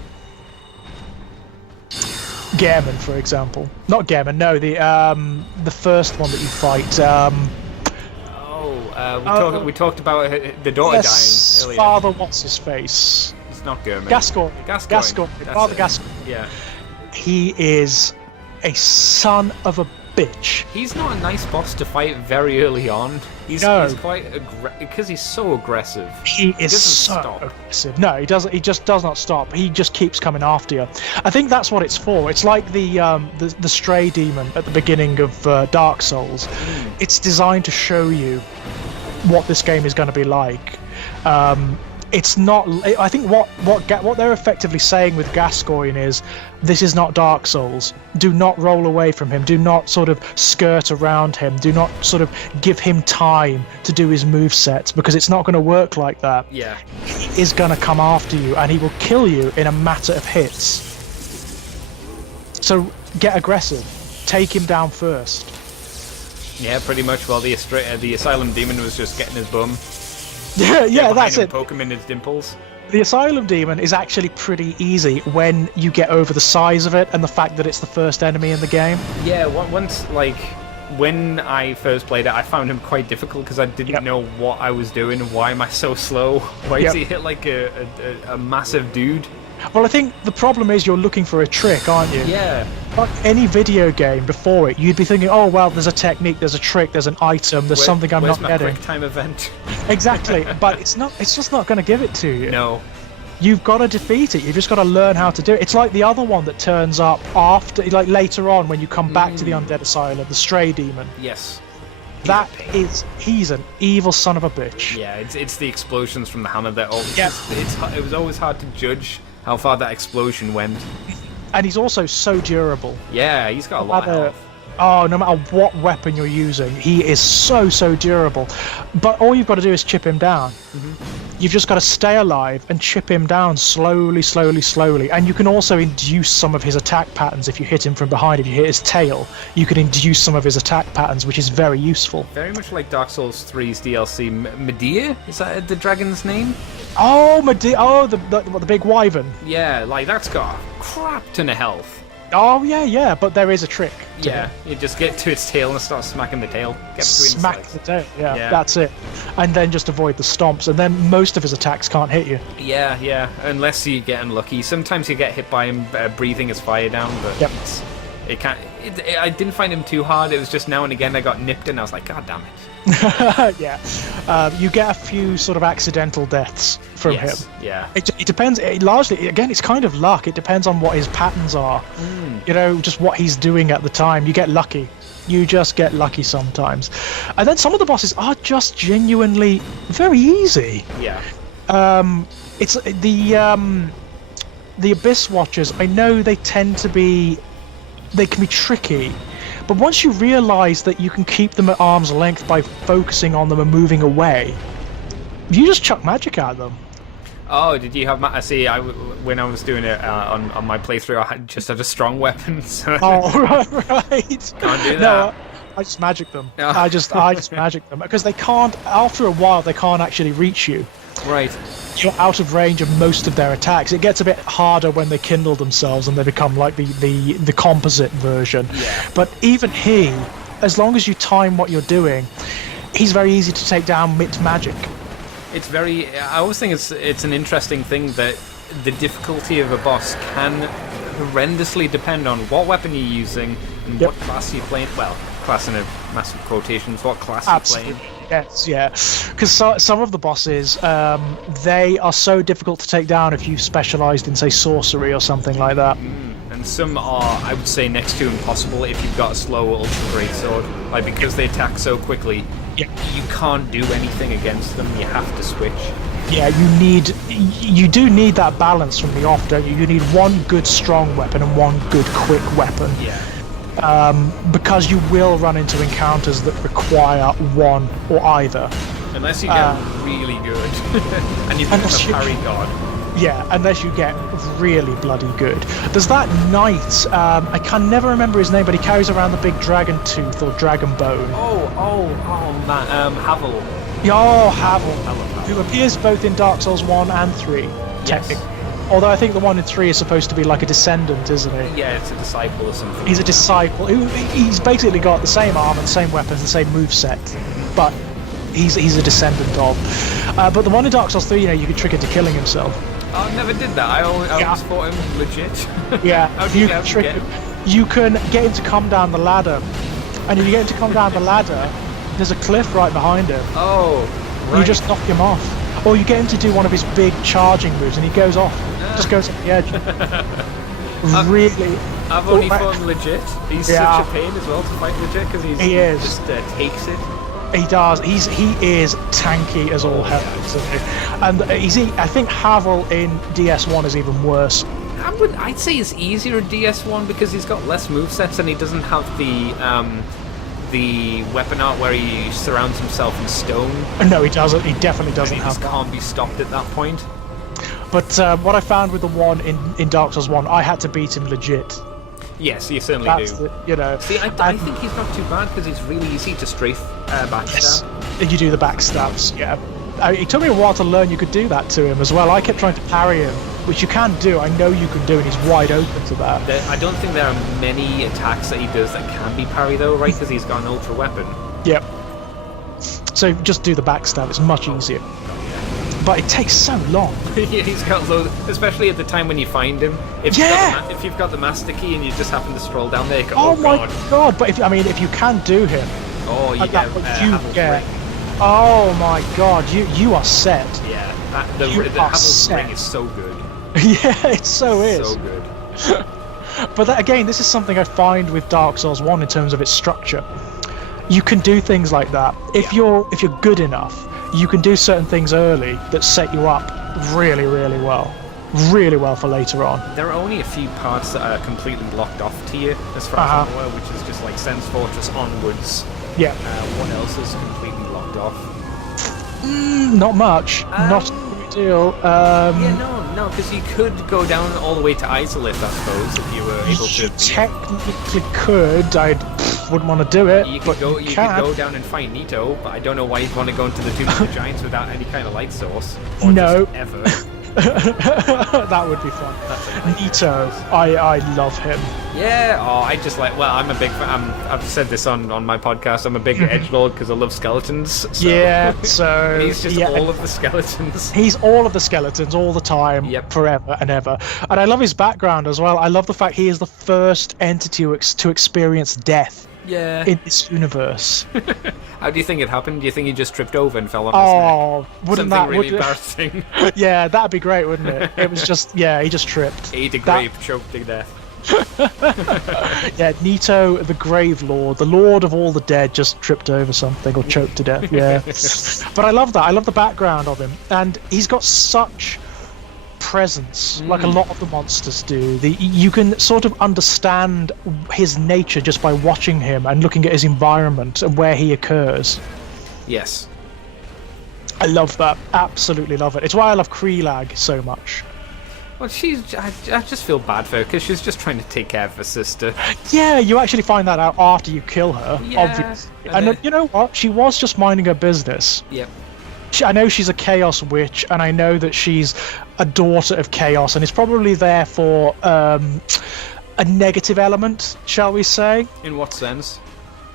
Gehrman, for example. Not Gehrman, no, the first one that you fight. We talked about the daughter dying earlier. Father, what's his face? It's not Gehrman. Gascoigne. Father Gascoigne. Yeah. He is a son of a bitch. He's not a nice boss to fight very early on. He's quite because he's so aggressive. He is so aggressive. No, he doesn't. He just does not stop. He just keeps coming after you. I think that's what it's for. It's like the stray demon at the beginning of Dark Souls. It's designed to show you what this game is going to be like. It's not. I think what they're effectively saying with Gascoigne is, this is not Dark Souls. Do not roll away from him. Do not sort of skirt around him. Do not sort of give him time to do his movesets, because it's not going to work like that. Yeah. He is going to come after you, and he will kill you in a matter of hits. So get aggressive. Take him down first. Yeah, pretty much. While the Asylum Demon was just getting his bum. Yeah, that's it. Poke him in his dimples. The Asylum Demon is actually pretty easy when you get over the size of it and the fact that it's the first enemy in the game. Yeah, once when I first played it, I found him quite difficult because I didn't know what I was doing. Why am I so slow? Why does he hit like a massive dude? Well, I think the problem is you're looking for a trick, aren't you? Yeah. Like any video game before it, you'd be thinking, oh, well, there's a technique, there's a trick, there's an item, there's something I'm not getting. Where's my quick time event? Exactly, but it's just not going to give it to you. No. You've got to defeat it. You've just got to learn how to do it. It's like the other one that turns up after, like later on when you come back to the Undead Asylum, the Stray Demon. Yes. He's an evil son of a bitch. Yeah, it's the explosions from the hammer that always. Yeah. It was always hard to judge how far that explosion went. And he's also so durable. Yeah, he's got a lot of health. Oh, no matter what weapon you're using, he is so durable. But all you've got to do is chip him down. You've just got to stay alive and chip him down slowly. And you can also induce some of his attack patterns if you hit him from behind. If you hit his tail, you can induce some of his attack patterns, which is very useful. Very much like Dark Souls 3's DLC. Medea? Is that the dragon's name? Oh, Medea! Oh, the big wyvern. Yeah, like that's got a crap ton of health. Oh yeah, but there is a trick. You just get to its tail and start smacking the tail. Smack the tail. Yeah, that's it. And then just avoid the stomps, and then most of his attacks can't hit you. Yeah, unless you get unlucky. Sometimes you get hit by him breathing his fire down, but it can't. I didn't find him too hard. It was just now and again I got nipped, and I was like, God damn it. You get a few sort of accidental deaths from him. Yeah. It depends. Largely, again, it's kind of luck. It depends on what his patterns are. You know, just what he's doing at the time. You get lucky. You just get lucky sometimes. And then some of the bosses are just genuinely very easy. Yeah. It's the Abyss Watchers. I know they tend to be. They can be tricky. But once you realise that you can keep them at arm's length by focusing on them and moving away, you just chuck magic at them. Oh, did you have? When I was doing it on my playthrough, I just had a strong weapon. So oh, right. Can't do that. No, I just magic them. I just magic them because they can't. After a while, they can't actually reach you. Right. You're out of range of most of their attacks. It gets a bit harder when they kindle themselves and they become like the composite version. Yeah. But even he, as long as you time what you're doing, he's very easy to take down with magic. It's very. I always think it's an interesting thing that the difficulty of a boss can horrendously depend on what weapon you're using and what class you're playing. Well, class in a massive quotations. What class you're playing. Yes, yeah. Because some of the bosses, they are so difficult to take down if you've specialised in, say, sorcery or something like that. And some are, I would say, next to impossible if you've got a slow ultra greatsword. Like, because they attack so quickly, you can't do anything against them. You have to switch. Yeah, you do need that balance from the off, don't you? You need one good strong weapon and one good quick weapon. Yeah. Because you will run into encounters that require one or either. Unless you get really good. And you become a parry god. Yeah, unless you get really bloody good. There's that knight, I can never remember his name, but he carries around the big dragon tooth or dragon bone. Oh, man, Havel. Havel. Who appears both in Dark Souls 1 and 3, technically. Although I think the one in 3 is supposed to be like a descendant, isn't he? Yeah, it's a disciple or something. He's a disciple. He's basically got the same armor, the same weapons, the same moveset, but he's a descendant of. But the one in Dark Souls 3, you could trick into killing himself. Oh, I never did that. I always thought him legit. Yeah, you can trick him. You can get him to come down the ladder, and if you get him to come down the ladder, there's a cliff right behind him. Oh, right. You just knock him off. Or you get him to do one of his big charging moves and he goes off. Just goes off the edge. Really? I've only fought him legit. He's such a pain as well to fight legit because he just takes it. He does. He is tanky as all hell. And I think Havel in DS1 is even worse. I'd say it's easier in DS1 because he's got less movesets and he doesn't have the weapon art where he surrounds himself in stone. No, he doesn't. He definitely doesn't have that. Can't be stopped at that point. But what I found with the one in Dark Souls 1, I had to beat him legit. Yes, you certainly do. See, I think he's not too bad because he's really easy to strafe backstab. Yes, you do the backstabs, yeah. it took me a while to learn you could do that to him as well. I kept trying to parry him, which you can do. I know you can do, and he's wide open to that. I don't think there are many attacks that he does that can be parry though, right? Because he's got an ultra weapon. Yep. So just do the backstab. It's much easier. But it takes so long. Yeah, he's got loads, especially at the time when you find him. If you've got the master key and you just happen to stroll down there, you go, oh my god! But if you can do him, oh my god, you are set. Yeah, the Havel's ring is so good. Yeah, it so is. So good. But that, again, this is something I find with Dark Souls 1 in terms of its structure. You can do things like that if you're good enough. You can do certain things early that set you up really, really well for later on. There are only a few parts that are completely locked off to you, as far as I'm aware, which is just like Sense Fortress onwards. Yeah. What else is completely locked off? Not much. Not a big deal. No, because you could go down all the way to Isolith, I suppose, if you were able to. You technically could. I wouldn't want to do it. You could go down and fight Nito, but I don't know why you'd want to go into the Tomb of the Giants without any kind of light source. Or no. Just ever. That would be fun. Nito, I love him. Yeah, I just like. Well, I'm a big fan. I've said this on my podcast. I'm a big edgelord because I love skeletons. So. Yeah, so he's just all of the skeletons. He's all of the skeletons all the time, forever and ever. And I love his background as well. I love the fact he is the first entity to experience death. Yeah. In this universe. How do you think it happened? Do you think he just tripped over and fell on his neck? Wouldn't Something really embarrassing. Yeah, that'd be great, wouldn't it? It was just, he just tripped. Ate a grape, choked to death. Yeah, Nito, the Grave Lord, the Lord of all the dead, just tripped over something or choked to death. Yeah. But I love that. I love the background of him, and he's got such presence, like a lot of the monsters do. You can sort of understand his nature just by watching him and looking at his environment and where he occurs. Yes. I love that. Absolutely love it. It's why I love Kreelag so much. Well, I just feel bad for her because she's just trying to take care of her sister. Yeah, you actually find that out after you kill her, obviously. And you know what? She was just minding her business. Yep. I know she's a Chaos Witch, and I know that she's a daughter of Chaos, and is probably there for a negative element, shall we say? In what sense?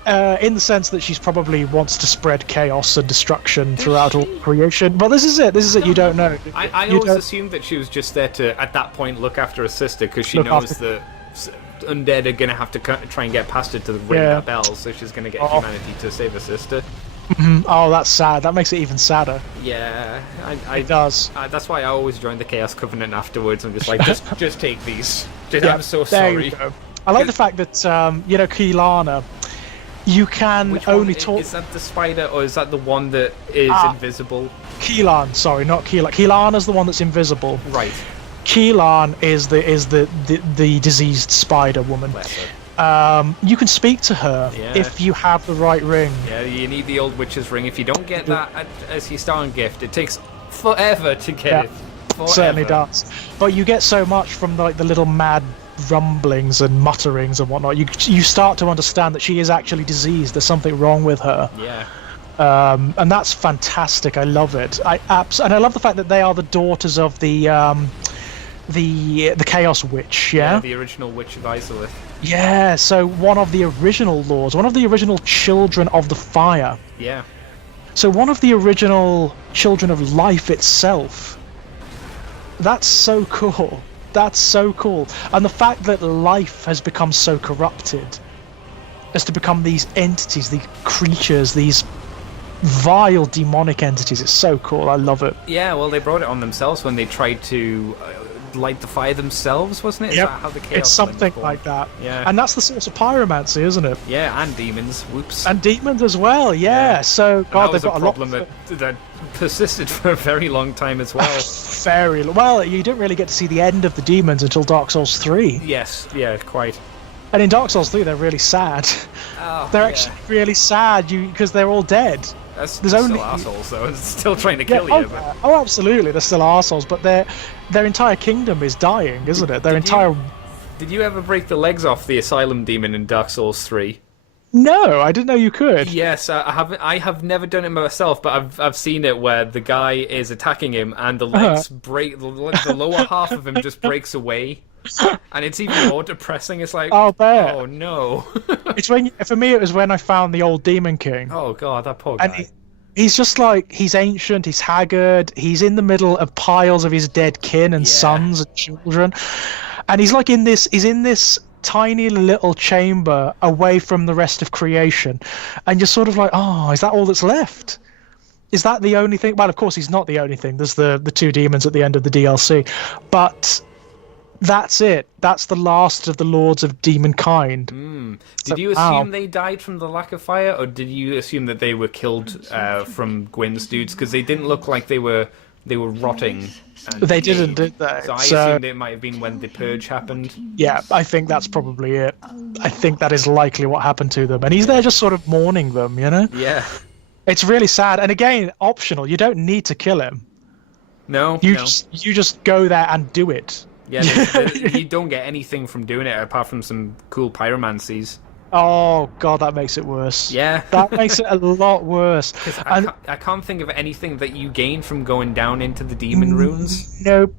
In the sense that she's probably wants to spread chaos and destruction throughout all creation. Well, this is it. You don't know. I always assumed that she was just there to, at that point, look after her sister, because she knows that undead are going to have to try and get past her to ring that bell, so she's going to get humanity to save her sister. Oh, that's sad. That makes it even sadder. Yeah, it does. That's why I always joined the Chaos Covenant afterwards. I'm just like, just take these. I'm so there sorry. You go. I like the fact that Keelana, you can only talk. Is that the spider, or is that the one that is invisible? Keelan, sorry, not Keelan. Keelana's the one that's invisible. Right. Keelan is the diseased spider woman. You can speak to her if you have the right ring. Yeah, you need the old witch's ring. If you don't get that as your starting gift, it takes forever to get it. Forever. Certainly does. But you get so much from the little mad rumblings and mutterings and whatnot. You start to understand that she is actually diseased. There's something wrong with her. Yeah. And that's fantastic. I love it. And I love the fact that they are the daughters of the Chaos Witch. Yeah, the original Witch of Isolith. Yeah, so one of the original lords, one of the original children of the fire. Yeah. So one of the original children of life itself. That's so cool. That's so cool. And the fact that life has become so corrupted as to become these entities, these creatures, these vile demonic entities, it's so cool. I love it. Yeah, well, they brought it on themselves when they tried to light the fire themselves, wasn't it? Yep. Is that how the chaos it's something like that. Yeah. And that's the source of pyromancy, isn't it? Yeah, and demons. Whoops. And demons as well, yeah. So, God, they've got a problem that persisted for a very long time as well. Well, you didn't really get to see the end of the demons until Dark Souls 3. Yes, yeah, quite. And in Dark Souls 3, they're really sad. They're actually really sad because they're all dead. There's still assholes, though. It's still trying to kill you. But... Oh, absolutely, they're still assholes, but their entire kingdom is dying, isn't it? Did you ever break the legs off the Asylum Demon in Dark Souls 3? No, I didn't know you could. Yes, I haven't. I have never done it myself, but I've seen it where the guy is attacking him and the legs break. The lower half of him just breaks away, and it's even more depressing. It's like, I'll bet. oh no. It's for me, it was when I found the old Demon King. Oh god, that poor And guy. he's just like, he's ancient, he's haggard, he's in the middle of piles of his dead kin and Yeah. sons and children. And he's like he's in this tiny little chamber away from the rest of creation. And you're sort of like, oh, is that all that's left? Is that the only thing? Well, of course, he's not the only thing. There's the two demons at the end of the DLC. But that's it. That's the last of the lords of demonkind. Did you assume they died from the lack of fire, or did you assume that they were killed from Gwyn's dudes? Because they didn't look like they were rotting. And They didn't, did they? So I assumed it might have been when the purge happened. Yeah, I think that's probably it. I think that is likely what happened to them. And he's there just sort of mourning them, you know? Yeah. It's really sad. And again, optional. You don't need to kill him. No. You no. just go there and do it. Yeah, you don't get anything from doing it apart from some cool pyromancies. Oh, God, that makes it worse. Yeah. That makes it a lot worse. I can't think of anything that you gain from going down into the demon runes. Nope.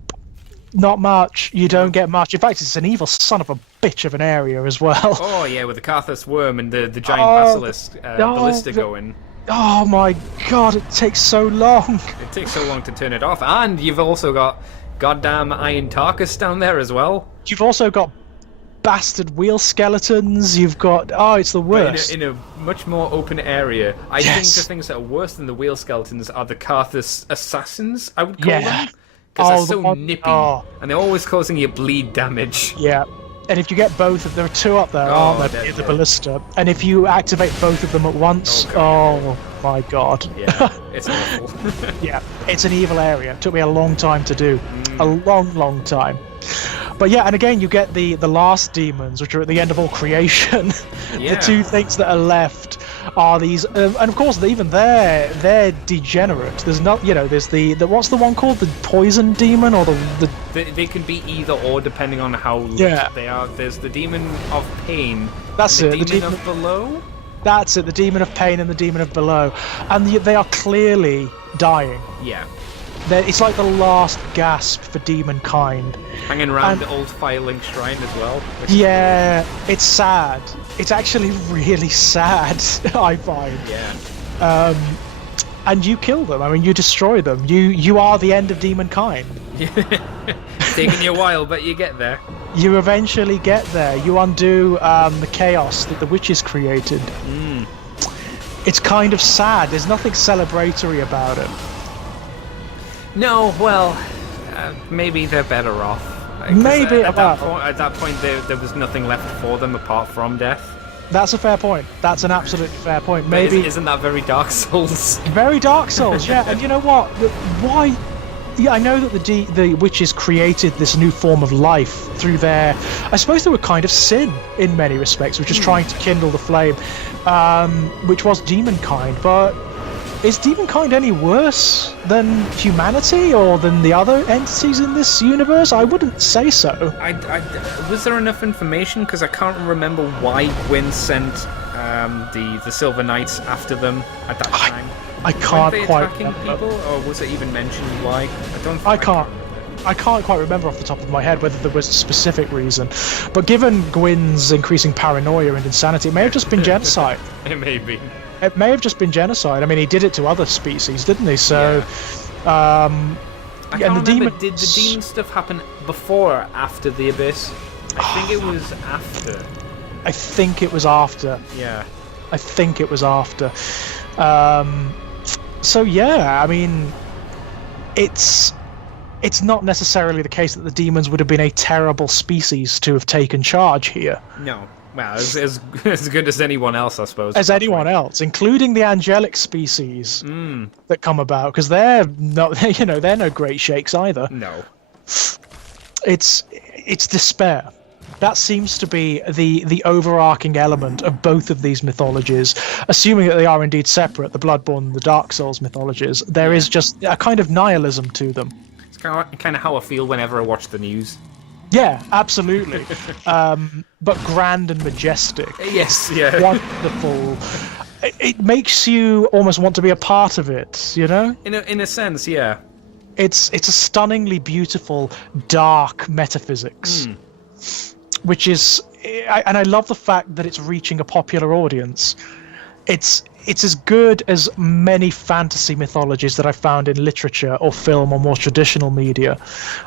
Not much. You don't get much. In fact, it's an evil son of a bitch of an area as well. Oh, yeah, with the Karthus worm and the giant basilisk ballista going. Oh, my God, it takes so long. It takes so long to turn it off. And you've also got goddamn Iron Tarkus down there as well. You've also got bastard wheel skeletons. You've got... Oh, it's the worst. In a much more open area. I think Yes. the things that are worse than the wheel skeletons are the Karthus assassins, I would call Yeah. them. Because Oh, they're so the one- nippy. oh. And they're always causing you bleed damage. Yeah. And if you get both of... There are two up there, Oh, aren't there? they're In the dead. ballista. And if you activate both of them at once... Oh, my God. Yeah, it's awful. Yeah, it's an evil area. It took me a long time to do. A long, long time. But yeah, and again, you get the last demons, which are at the end of all creation. Yeah. The two things that are left are these, and of course, even they're degenerate. There's not, there's the what's the one called, the poison demon, or the They can be either or depending on how Yeah. they are. There's the demon of pain. That's and it, the the demon demon- of below. that's it, the demon of pain and the demon of below, and they are clearly dying. Yeah, It's like the last gasp for demon kind. hanging around And- the old Firelink shrine as well. Yeah, it's sad. It's actually really sad, I find. Yeah. And you kill them. I mean, you destroy them. You are the end of demon kind. It's taking you a while, but you get there. You eventually get there. You undo the chaos that the witches created. It's kind of sad. There's nothing celebratory about it. No, well, maybe they're better off. 'Cause, Maybe, at well- that point, there was nothing left for them apart from death. That's a fair point. That's an absolutely fair point. But Maybe isn't that very Dark Souls? very Dark Souls, yeah. And you know what? Why? Yeah, I know that the witches created this new form of life through their... I suppose they were kind of sin in many respects, which is trying to kindle the flame, which was demonkind. But is demonkind any worse than humanity or than the other entities in this universe? I wouldn't say so. Was there enough information? Because I can't remember why Gwyn sent the Silver Knights after them at that time. I Weren't can't they quite attacking remember. people, or was it even mentioned why? I can't quite remember off the top of my head whether there was a specific reason, but given Gwyn's increasing paranoia and insanity, it may have just been genocide. It may be. It may have just been genocide. I mean, he did it to other species, didn't he? So, I and can't the remember. demons- Did the demon stuff happen before or after the Abyss? I think it was after. I think it was after. Yeah. I think it was after. So yeah, I mean, it's not necessarily the case that the demons would have been a terrible species to have taken charge here. No. Well, as good as anyone else, I suppose. As anyone else, including the angelic species that come about, because they're not, they're no great shakes either. No. It's despair. That seems to be the overarching element of both of these mythologies, assuming that they are indeed separate, the Bloodborne and the Dark Souls mythologies. There is just a kind of nihilism to them. It's kind of how I feel whenever I watch the news. Yeah, absolutely. But grand and majestic. Yes, yeah. Wonderful. It makes you almost want to be a part of it, you know? In a sense, yeah. It's a stunningly beautiful, dark metaphysics, which is, and I love the fact that it's reaching a popular audience. It's as good as many fantasy mythologies that I found in literature or film or more traditional media,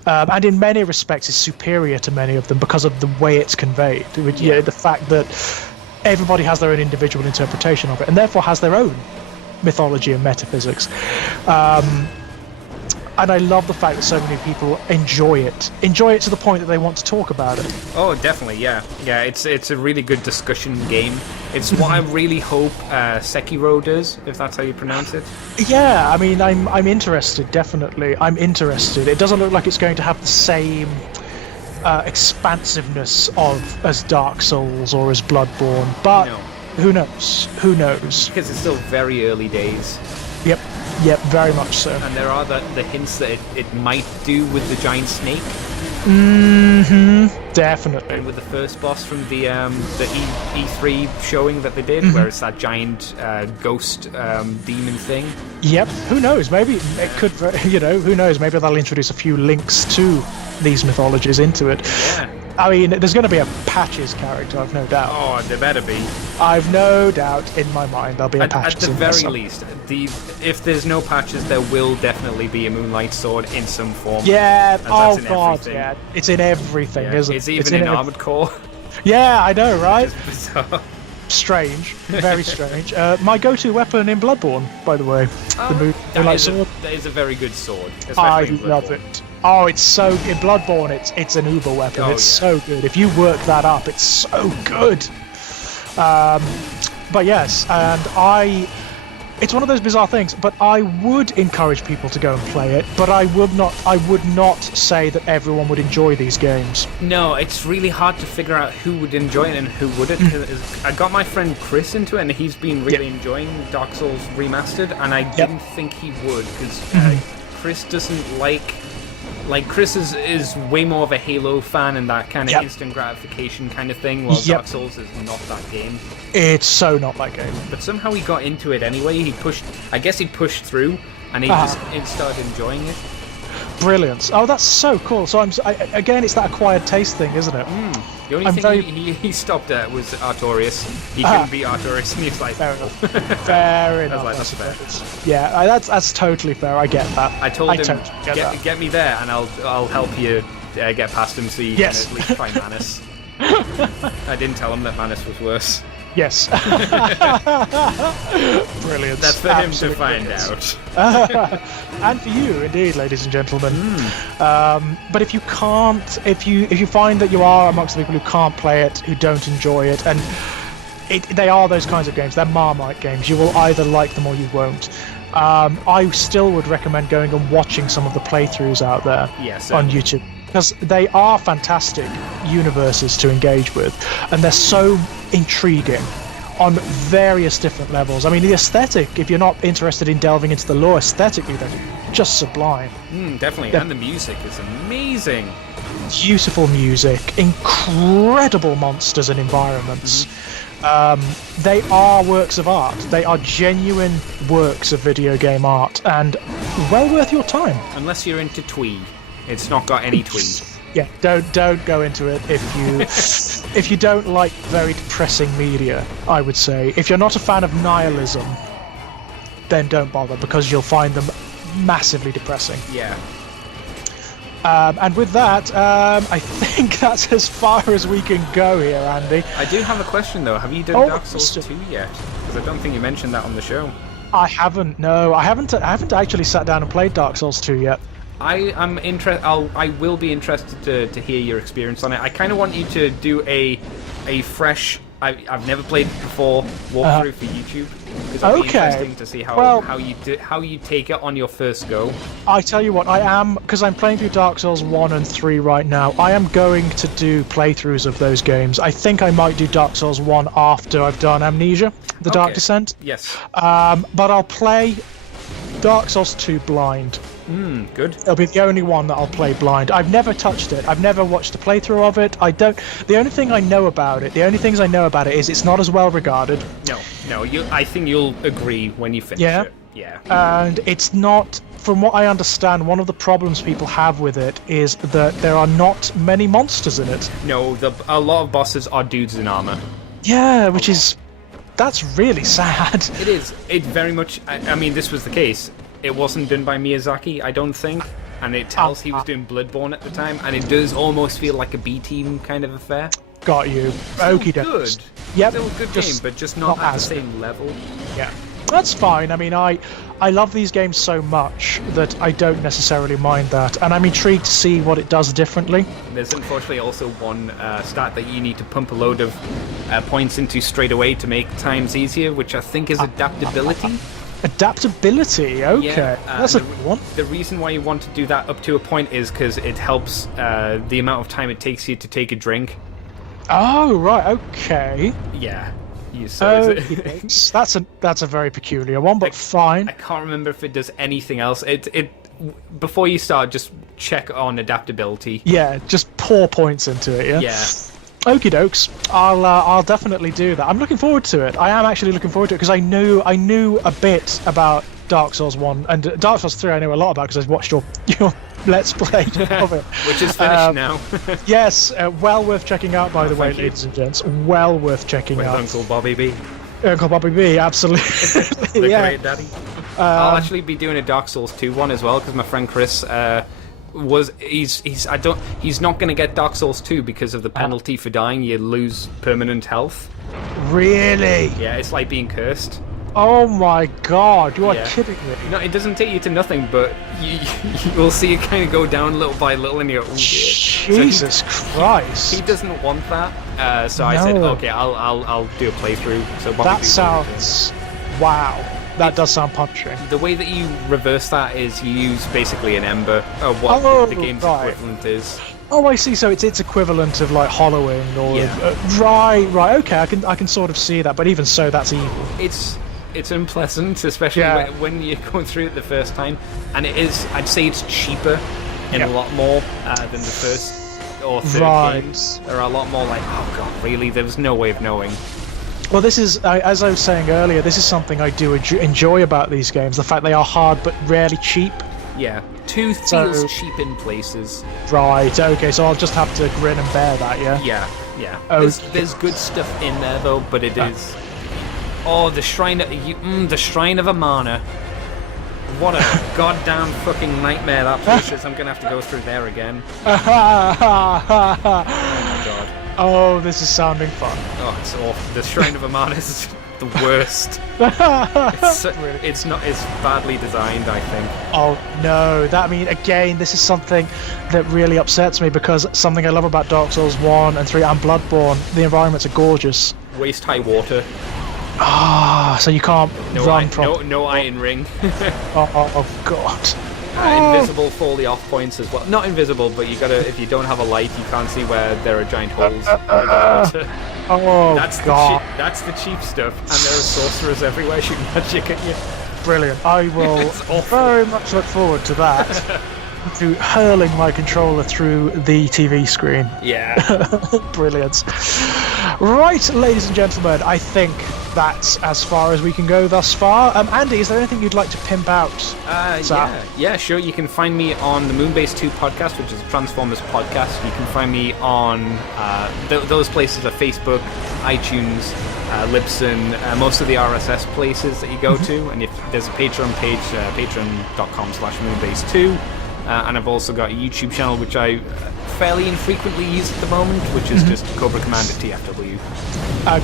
and in many respects is superior to many of them because of the way it's conveyed. The fact that everybody has their own individual interpretation of it, and therefore has their own mythology and metaphysics. And I love the fact that so many people enjoy it to the point that they want to talk about it. Oh, definitely, yeah. Yeah, it's a really good discussion game. It's what I really hope Sekiro does, if that's how you pronounce it. Yeah, I mean, I'm interested, definitely. I'm interested. It doesn't look like it's going to have the same expansiveness as Dark Souls or as Bloodborne, but who knows? Who knows? Because it's still very early days. Yep, very much so. And there are the hints that it might do with the giant snake. Definitely. And with the first boss from the E3 showing that they did, where it's that giant ghost demon thing. Yep. Who knows? Maybe it could. Who knows? Maybe that'll introduce a few links to these mythologies into it. Yeah. I mean, there's going to be a Patches character, I've no doubt. Oh, there better be. I've no doubt in my mind there'll be a Patches. At the very least, if there's no Patches, there will definitely be a Moonlight Sword in some form. Yeah. Oh God. Everything. Yeah. It's in everything, isn't it? It's even in Armored Core. Yeah, I know, right? Bizarre. Strange, very strange. My go-to weapon in Bloodborne, by the way, the Moonlight Sword. That is a very good sword. I love it. Oh, it's so in Bloodborne. It's an uber weapon. It's so good. If you work that up, it's so good. But yes, and it's one of those bizarre things. But I would encourage people to go and play it. But I would not say that everyone would enjoy these games. No, it's really hard to figure out who would enjoy it and who wouldn't. I got my friend Chris into it, and he's been really enjoying Dark Souls Remastered, and I didn't think he would because Chris doesn't like Chris is way more of a Halo fan and that kind of instant gratification kind of thing, while Dark Souls is not that game. It's so not that game. But somehow he got into it anyway. He pushed through, and he just started enjoying it. Brilliant. Oh, that's so cool. So again, it's that acquired taste thing, isn't it? The only thing he stopped at was Artorias. He couldn't beat Artorias, and he was like, fair enough. Fair enough. I was like, that's fair. Yeah, that's totally fair. I get that. I told him, totally get me there, and I'll help you get past him so you can at least try Manus. I didn't tell him that Manus was worse. Yes. Brilliant. That's for him to find out. And for you, indeed, ladies and gentlemen. But if you can't, if you find that you are amongst the people who can't play it, who don't enjoy it, and they are those kinds of games, they're Marmite games, you will either like them or you won't. I still would recommend going and watching some of the playthroughs out there on YouTube, because they are fantastic universes to engage with, and they're so intriguing on various different levels. I mean, the aesthetic, if you're not interested in delving into the lore, aesthetically, they're just sublime. Definitely, and the music is amazing. Beautiful music, incredible monsters and environments. They are works of art. They are genuine works of video game art, and well worth your time. Unless you're into twee. It's not got any twee. Yeah, don't go into it if you don't like very depressing media, I would say. If you're not a fan of nihilism, then don't bother, because you'll find them massively depressing. Yeah. And with that, I think that's as far as we can go here, Andy. I do have a question though. Have you done Dark Souls 2 yet? Because I don't think you mentioned that on the show. I haven't. No, I haven't actually sat down and played Dark Souls 2 yet. I will be interested to hear your experience on it. I kind of want you to do a fresh. I've never played it before. Walkthrough for YouTube. Because it'll be interesting to see how you take it on your first go. I tell you what, because I'm playing through Dark Souls 1 and 3 right now. I am going to do playthroughs of those games. I think I might do Dark Souls 1 after I've done Amnesia, The Dark Descent. Yes. But I'll play Dark Souls 2 blind. Good. It'll be the only one that I'll play blind. I've never touched it. I've never watched a playthrough of it. The only things I know about it is it's not as well regarded. No. I think you'll agree when you finish it. Yeah. And it's not, from what I understand, one of the problems people have with it is that there are not many monsters in it. No, a lot of bosses are dudes in armor. Yeah, that's really sad. It is. It very much. I mean, this was the case. It wasn't done by Miyazaki, I don't think, and it tells he was doing Bloodborne at the time, and it does almost feel like a B-team kind of affair. Got you. Okie Good. Yep. Still a good game, but just not at the same level. Yeah. That's fine. I mean, I love these games so much that I don't necessarily mind that, and I'm intrigued to see what it does differently. There's unfortunately also one stat that you need to pump a load of points into straight away to make times easier, which I think is adaptability. Adaptability, okay. Yeah, that's a good one. The reason why you want to do that up to a point is because it helps the amount of time it takes you to take a drink. Oh, right, okay. Yeah. That's a very peculiar one, but fine. I can't remember if it does anything else. It before you start, just check on adaptability. Yeah, just pour points into it, yeah? Yeah. Okie dokes. I'll definitely do that. I'm looking forward to it. I am actually looking forward to it because I knew a bit about Dark Souls 1 and Dark Souls 3 I know a lot about because I watched your Let's Play of it. Which is finished now. Yes, well worth checking out, by the way, ladies and gents. Well worth checking out. With Uncle Bobby B. Uncle Bobby B, absolutely. The great daddy. I'll actually be doing a Dark Souls 2 one as well because my friend Chris he's not going to get Dark Souls 2 because of the penalty for dying. You lose permanent health. Really? Yeah, it's like being cursed. Oh my god, you are kidding me. No, it doesn't take you to nothing, but you will see it kind of go down little by little, and you go, oh dear. Jesus Christ. He doesn't want that, so I said, okay, I'll do a playthrough. So that sounds... Wow. That does sound punching. The way that you reverse that is you use basically an ember, or what the game's equivalent is. Oh, I see. So it's equivalent of like hollowing, or right. Okay, I can sort of see that. But even so, that's evil. It's unpleasant, especially when you're going through it the first time. And it is. I'd say it's cheaper in a lot more than the first or third games. There are a lot more like, oh god, really? There was no way of knowing. Well, this is, as I was saying earlier, this is something I do enjoy about these games, the fact they are hard but rarely cheap. Yeah, 2 feels cheap in places. Right, okay, so I'll just have to grin and bear that, yeah? Yeah. Okay. There's good stuff in there, though, but it is... Oh, the Shrine of Amana. What a goddamn fucking nightmare that place is. I'm going to have to go through there again. Oh my god. Oh, this is sounding fun. Oh, it's awful. The Shrine of Amana is the worst. It's badly designed, I think. Oh no, again, this is something that really upsets me because something I love about Dark Souls 1 and 3 and Bloodborne, the environments are gorgeous. Waist high water. So you can't run properly. No iron ring. oh god. Invisible foley off points as well. Not invisible, but you gotta. If you don't have a light, you can't see where there are giant holes. God. That's the cheap stuff, and there are sorcerers everywhere shooting magic at you. Brilliant. I will very much look forward to that. To hurling my controller through the TV screen. Yeah. Brilliant. Right, ladies and gentlemen, I think that's as far as we can go thus far. Andy, is there anything you'd like to pimp out? Yeah, sure. You can find me on the Moonbase 2 podcast, which is a Transformers podcast. You can find me on those places are Facebook, iTunes, Libsyn, most of the RSS places that you go to. And if there's a Patreon page, patreon.com/moonbase2. And I've also got a YouTube channel, which I fairly infrequently use at the moment, which is just Cobra Commander TFW.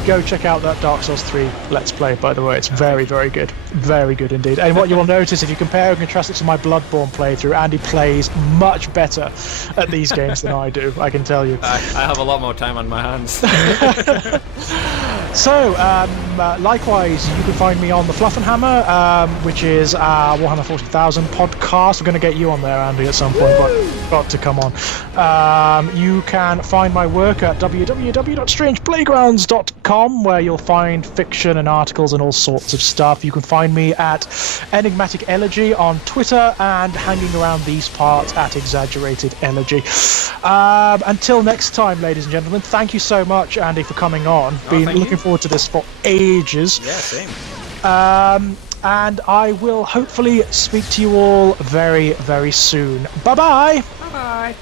Go check out that Dark Souls 3 Let's Play, by the way. It's very, very good. Very good indeed. And what you will notice, if you compare and contrast it to my Bloodborne playthrough, Andy plays much better at these games than I do, I can tell you. I have a lot more time on my hands. So, likewise, you can find me on the Fluff and Hammer, which is our Warhammer 40,000 podcast. We're going to get you on there, Andy, at some point, but got to come on. You can find my work at www.strangeplaygrounds.com. enigmaticelegy.com, where you'll find fiction and articles and all sorts of stuff. You can find me at Enigmatic Elegy on Twitter and hanging around these parts at Exaggerated Elegy. Until next time, ladies and gentlemen, thank you so much, Andy, for coming on. Been looking forward to this for ages. Yeah, same. And I will hopefully speak to you all very, very soon. Bye-bye! Bye-bye!